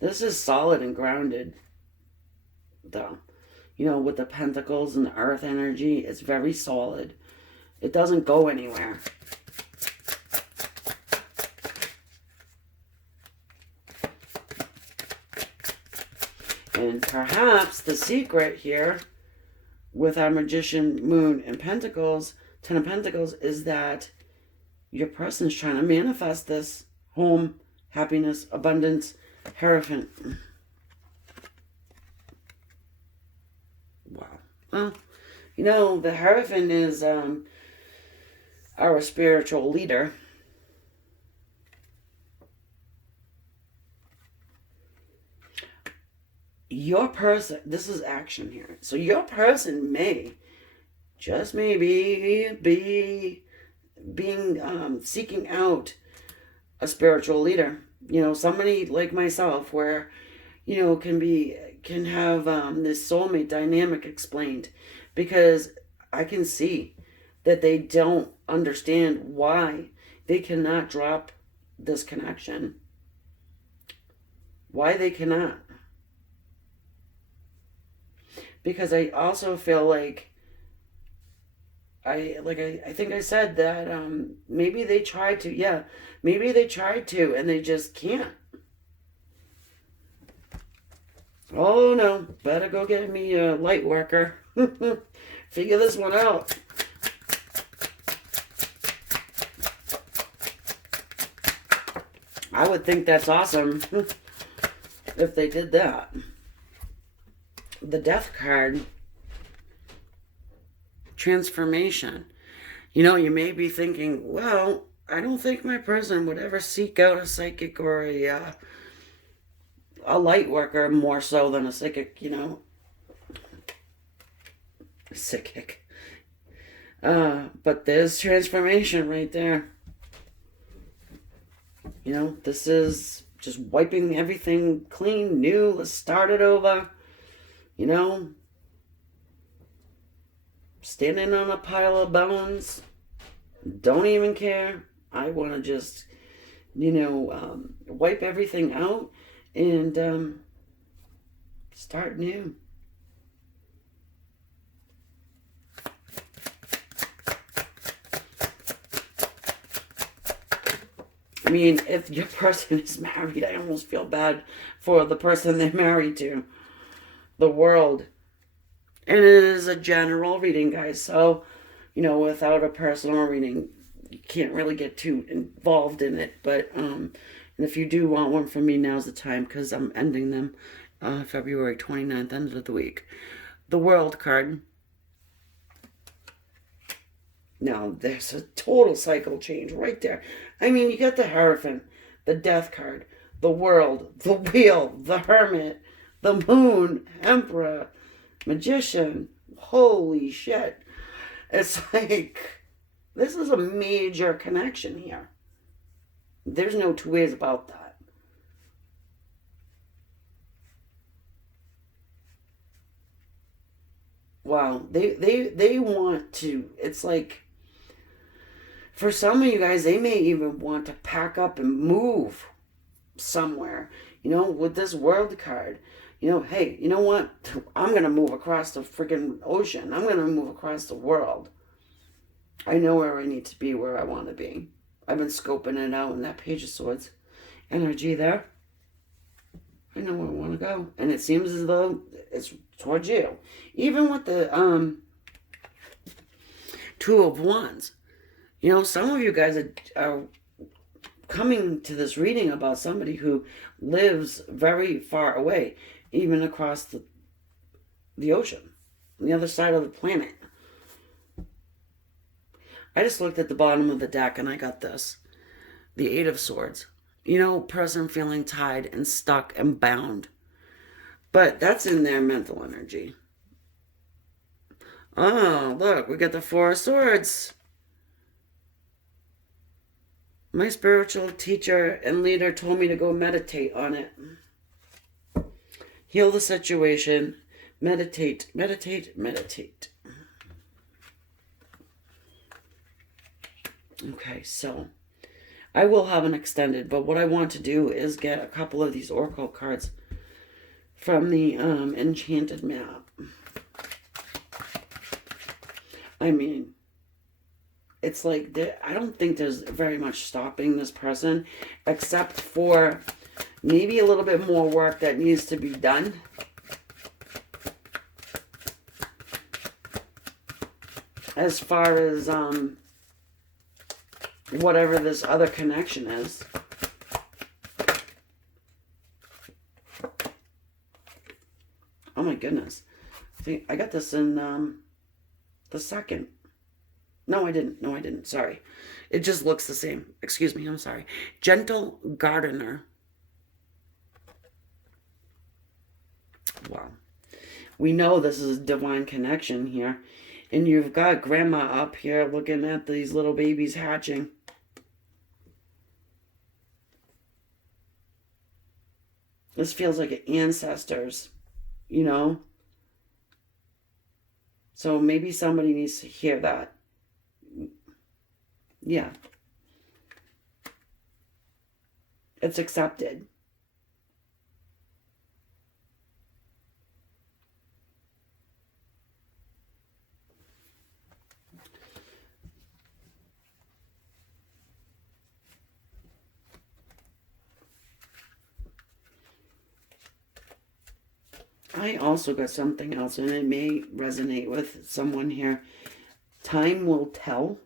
This is solid and grounded, though. With the pentacles and the earth energy, it's very solid. It doesn't go anywhere. And perhaps the secret here with our Magician, Moon, and Pentacles, Ten of Pentacles, is that your person's trying to manifest this home, happiness, abundance, Hierophant. Wow. Well, you know, the Hierophant is our spiritual leader. Your person, this is action here. So your person may, just maybe, be seeking out a spiritual leader. You know, somebody like myself where, you know, can have this soulmate dynamic explained, because I can see that they don't understand why they cannot drop this connection. Why they cannot. Because I also feel like I think I said that maybe they tried to, yeah, maybe they tried to and they just can't. Oh no, better go get me a light worker. Figure this one out. I would think that's awesome if they did that. The Death card, transformation. You know, you may be thinking, well, I don't think my person would ever seek out a psychic or a light worker more so than a psychic, you know. Psychic. But there's transformation right there. You know, this is just wiping everything clean, new, let's start it over. You know, standing on a pile of bones, don't even care. I want to just, you know, wipe everything out and start new. I mean, if your person is married, I almost feel bad for the person they're married to. The World. And it is a general reading, guys. So, you know, without a personal reading, you can't really get too involved in it. But and if you do want one from me, now's the time, because I'm ending them February 29th, end of the week. The World card. Now, there's a total cycle change right there. I mean, you got the Hierophant, the Death card, the World, the Wheel, the Hermit, the Moon, Emperor, Magician. Holy shit. It's like, this is a major connection here. There's no two ways about that. Wow. They want to, it's like, for some of you guys, they may even want to pack up and move somewhere. You know, with this World card. You know, hey, you know what? I'm going to move across the freaking ocean. I'm going to move across the world. I know where I need to be, where I want to be. I've been scoping it out in that Page of Swords energy there. I know where I want to go. And it seems as though it's towards you. Even with the Two of Wands. You know, some of you guys are coming to this reading about somebody who lives very far away, even across the ocean, on the other side of the planet. I just looked at the bottom of the deck and I got this. The Eight of Swords. You know, person feeling tied and stuck and bound. But that's in their mental energy. Oh, look, we got the Four of Swords. My spiritual teacher and leader told me to go meditate on it. Heal the situation. Meditate, meditate, meditate. Okay, so I will have an extended, but what I want to do is get a couple of these oracle cards from the Enchanted Map. I mean, it's like, I don't think there's very much stopping this person, except for maybe a little bit more work that needs to be done. as far as whatever this other connection is. Oh my goodness. See, I got this in the second. No, I didn't. No, I didn't. Sorry. It just looks the same. Excuse me. I'm sorry. Gentle Gardener. Wow. We know this is a divine connection here. And you've got Grandma up here looking at these little babies hatching. This feels like ancestors, you know? So maybe somebody needs to hear that. Yeah. It's accepted. I also got something else, and it may resonate with someone here. Time will tell.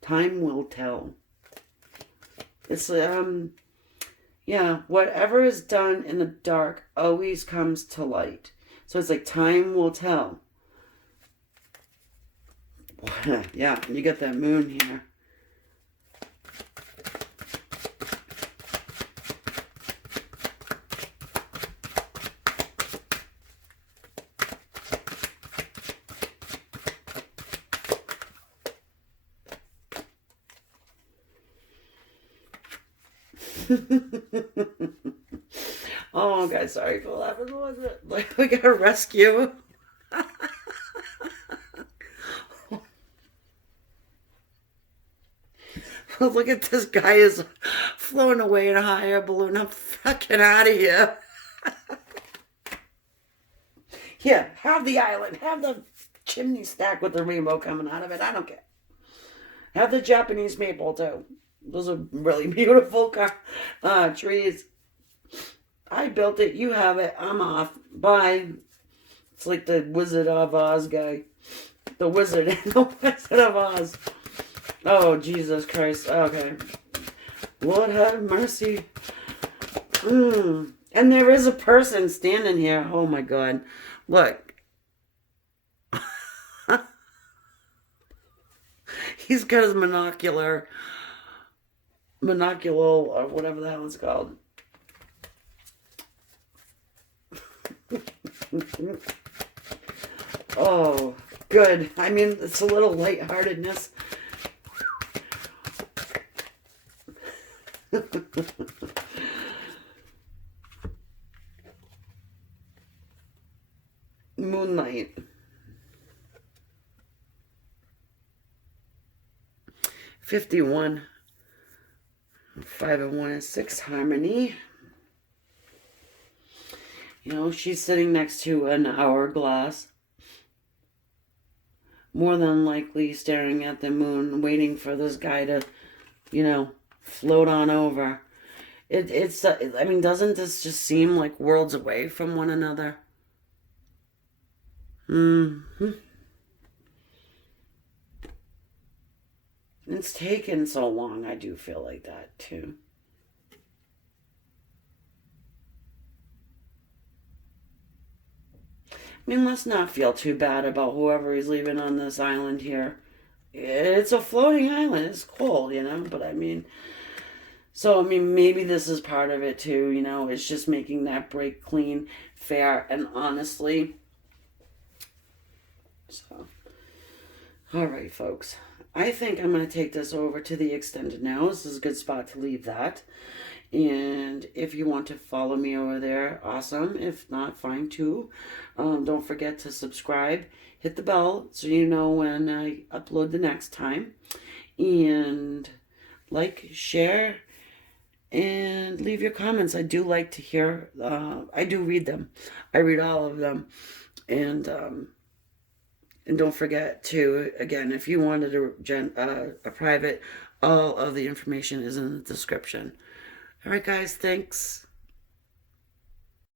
Time will tell. It's, yeah, whatever is done in the dark always comes to light. So it's like time will tell. Yeah, you got that moon here. Oh, guys, sorry for laughing. What was it? Like, we got a rescue. Look at this guy is flown away in a hot air balloon. I'm fucking out of here. Here, have the island. Have the chimney stack with the rainbow coming out of it. I don't care. Have the Japanese maple, too. Those are really beautiful trees. I built it. You have it. I'm off. Bye. It's like the Wizard of Oz guy. The Wizard and the Wizard of Oz. Oh, Jesus Christ. Okay. Lord have mercy. And there is a person standing here. Oh, my God. Look. He's got his monocular, or whatever the hell it's called. Oh, good. I mean, it's a little lightheartedness. Moonlight. 51. 5 and 1 and 6 harmony. You know, she's sitting next to an hourglass. More than likely staring at the moon, waiting for this guy to, you know, float on over. It's, I mean, doesn't this just seem like worlds away from one another? It's taken so long, I do feel like that, too. I mean, let's not feel too bad about whoever is leaving on this island here. It's a floating island. It's cold, you know, but I mean... So, I mean, maybe this is part of it, too, you know. It's just making that break clean, fair, and honestly. So, all right, folks. I think I'm going to take this over to the extended now. This is a good spot to leave that. And if you want to follow me over there, awesome. If not, fine too. Don't forget to subscribe. Hit the bell so you know when I upload the next time. And like, share, and leave your comments. I do like to hear. I do read them. I read all of them. And don't forget to, again, if you wanted a private, all of the information is in the description. All right, guys, thanks.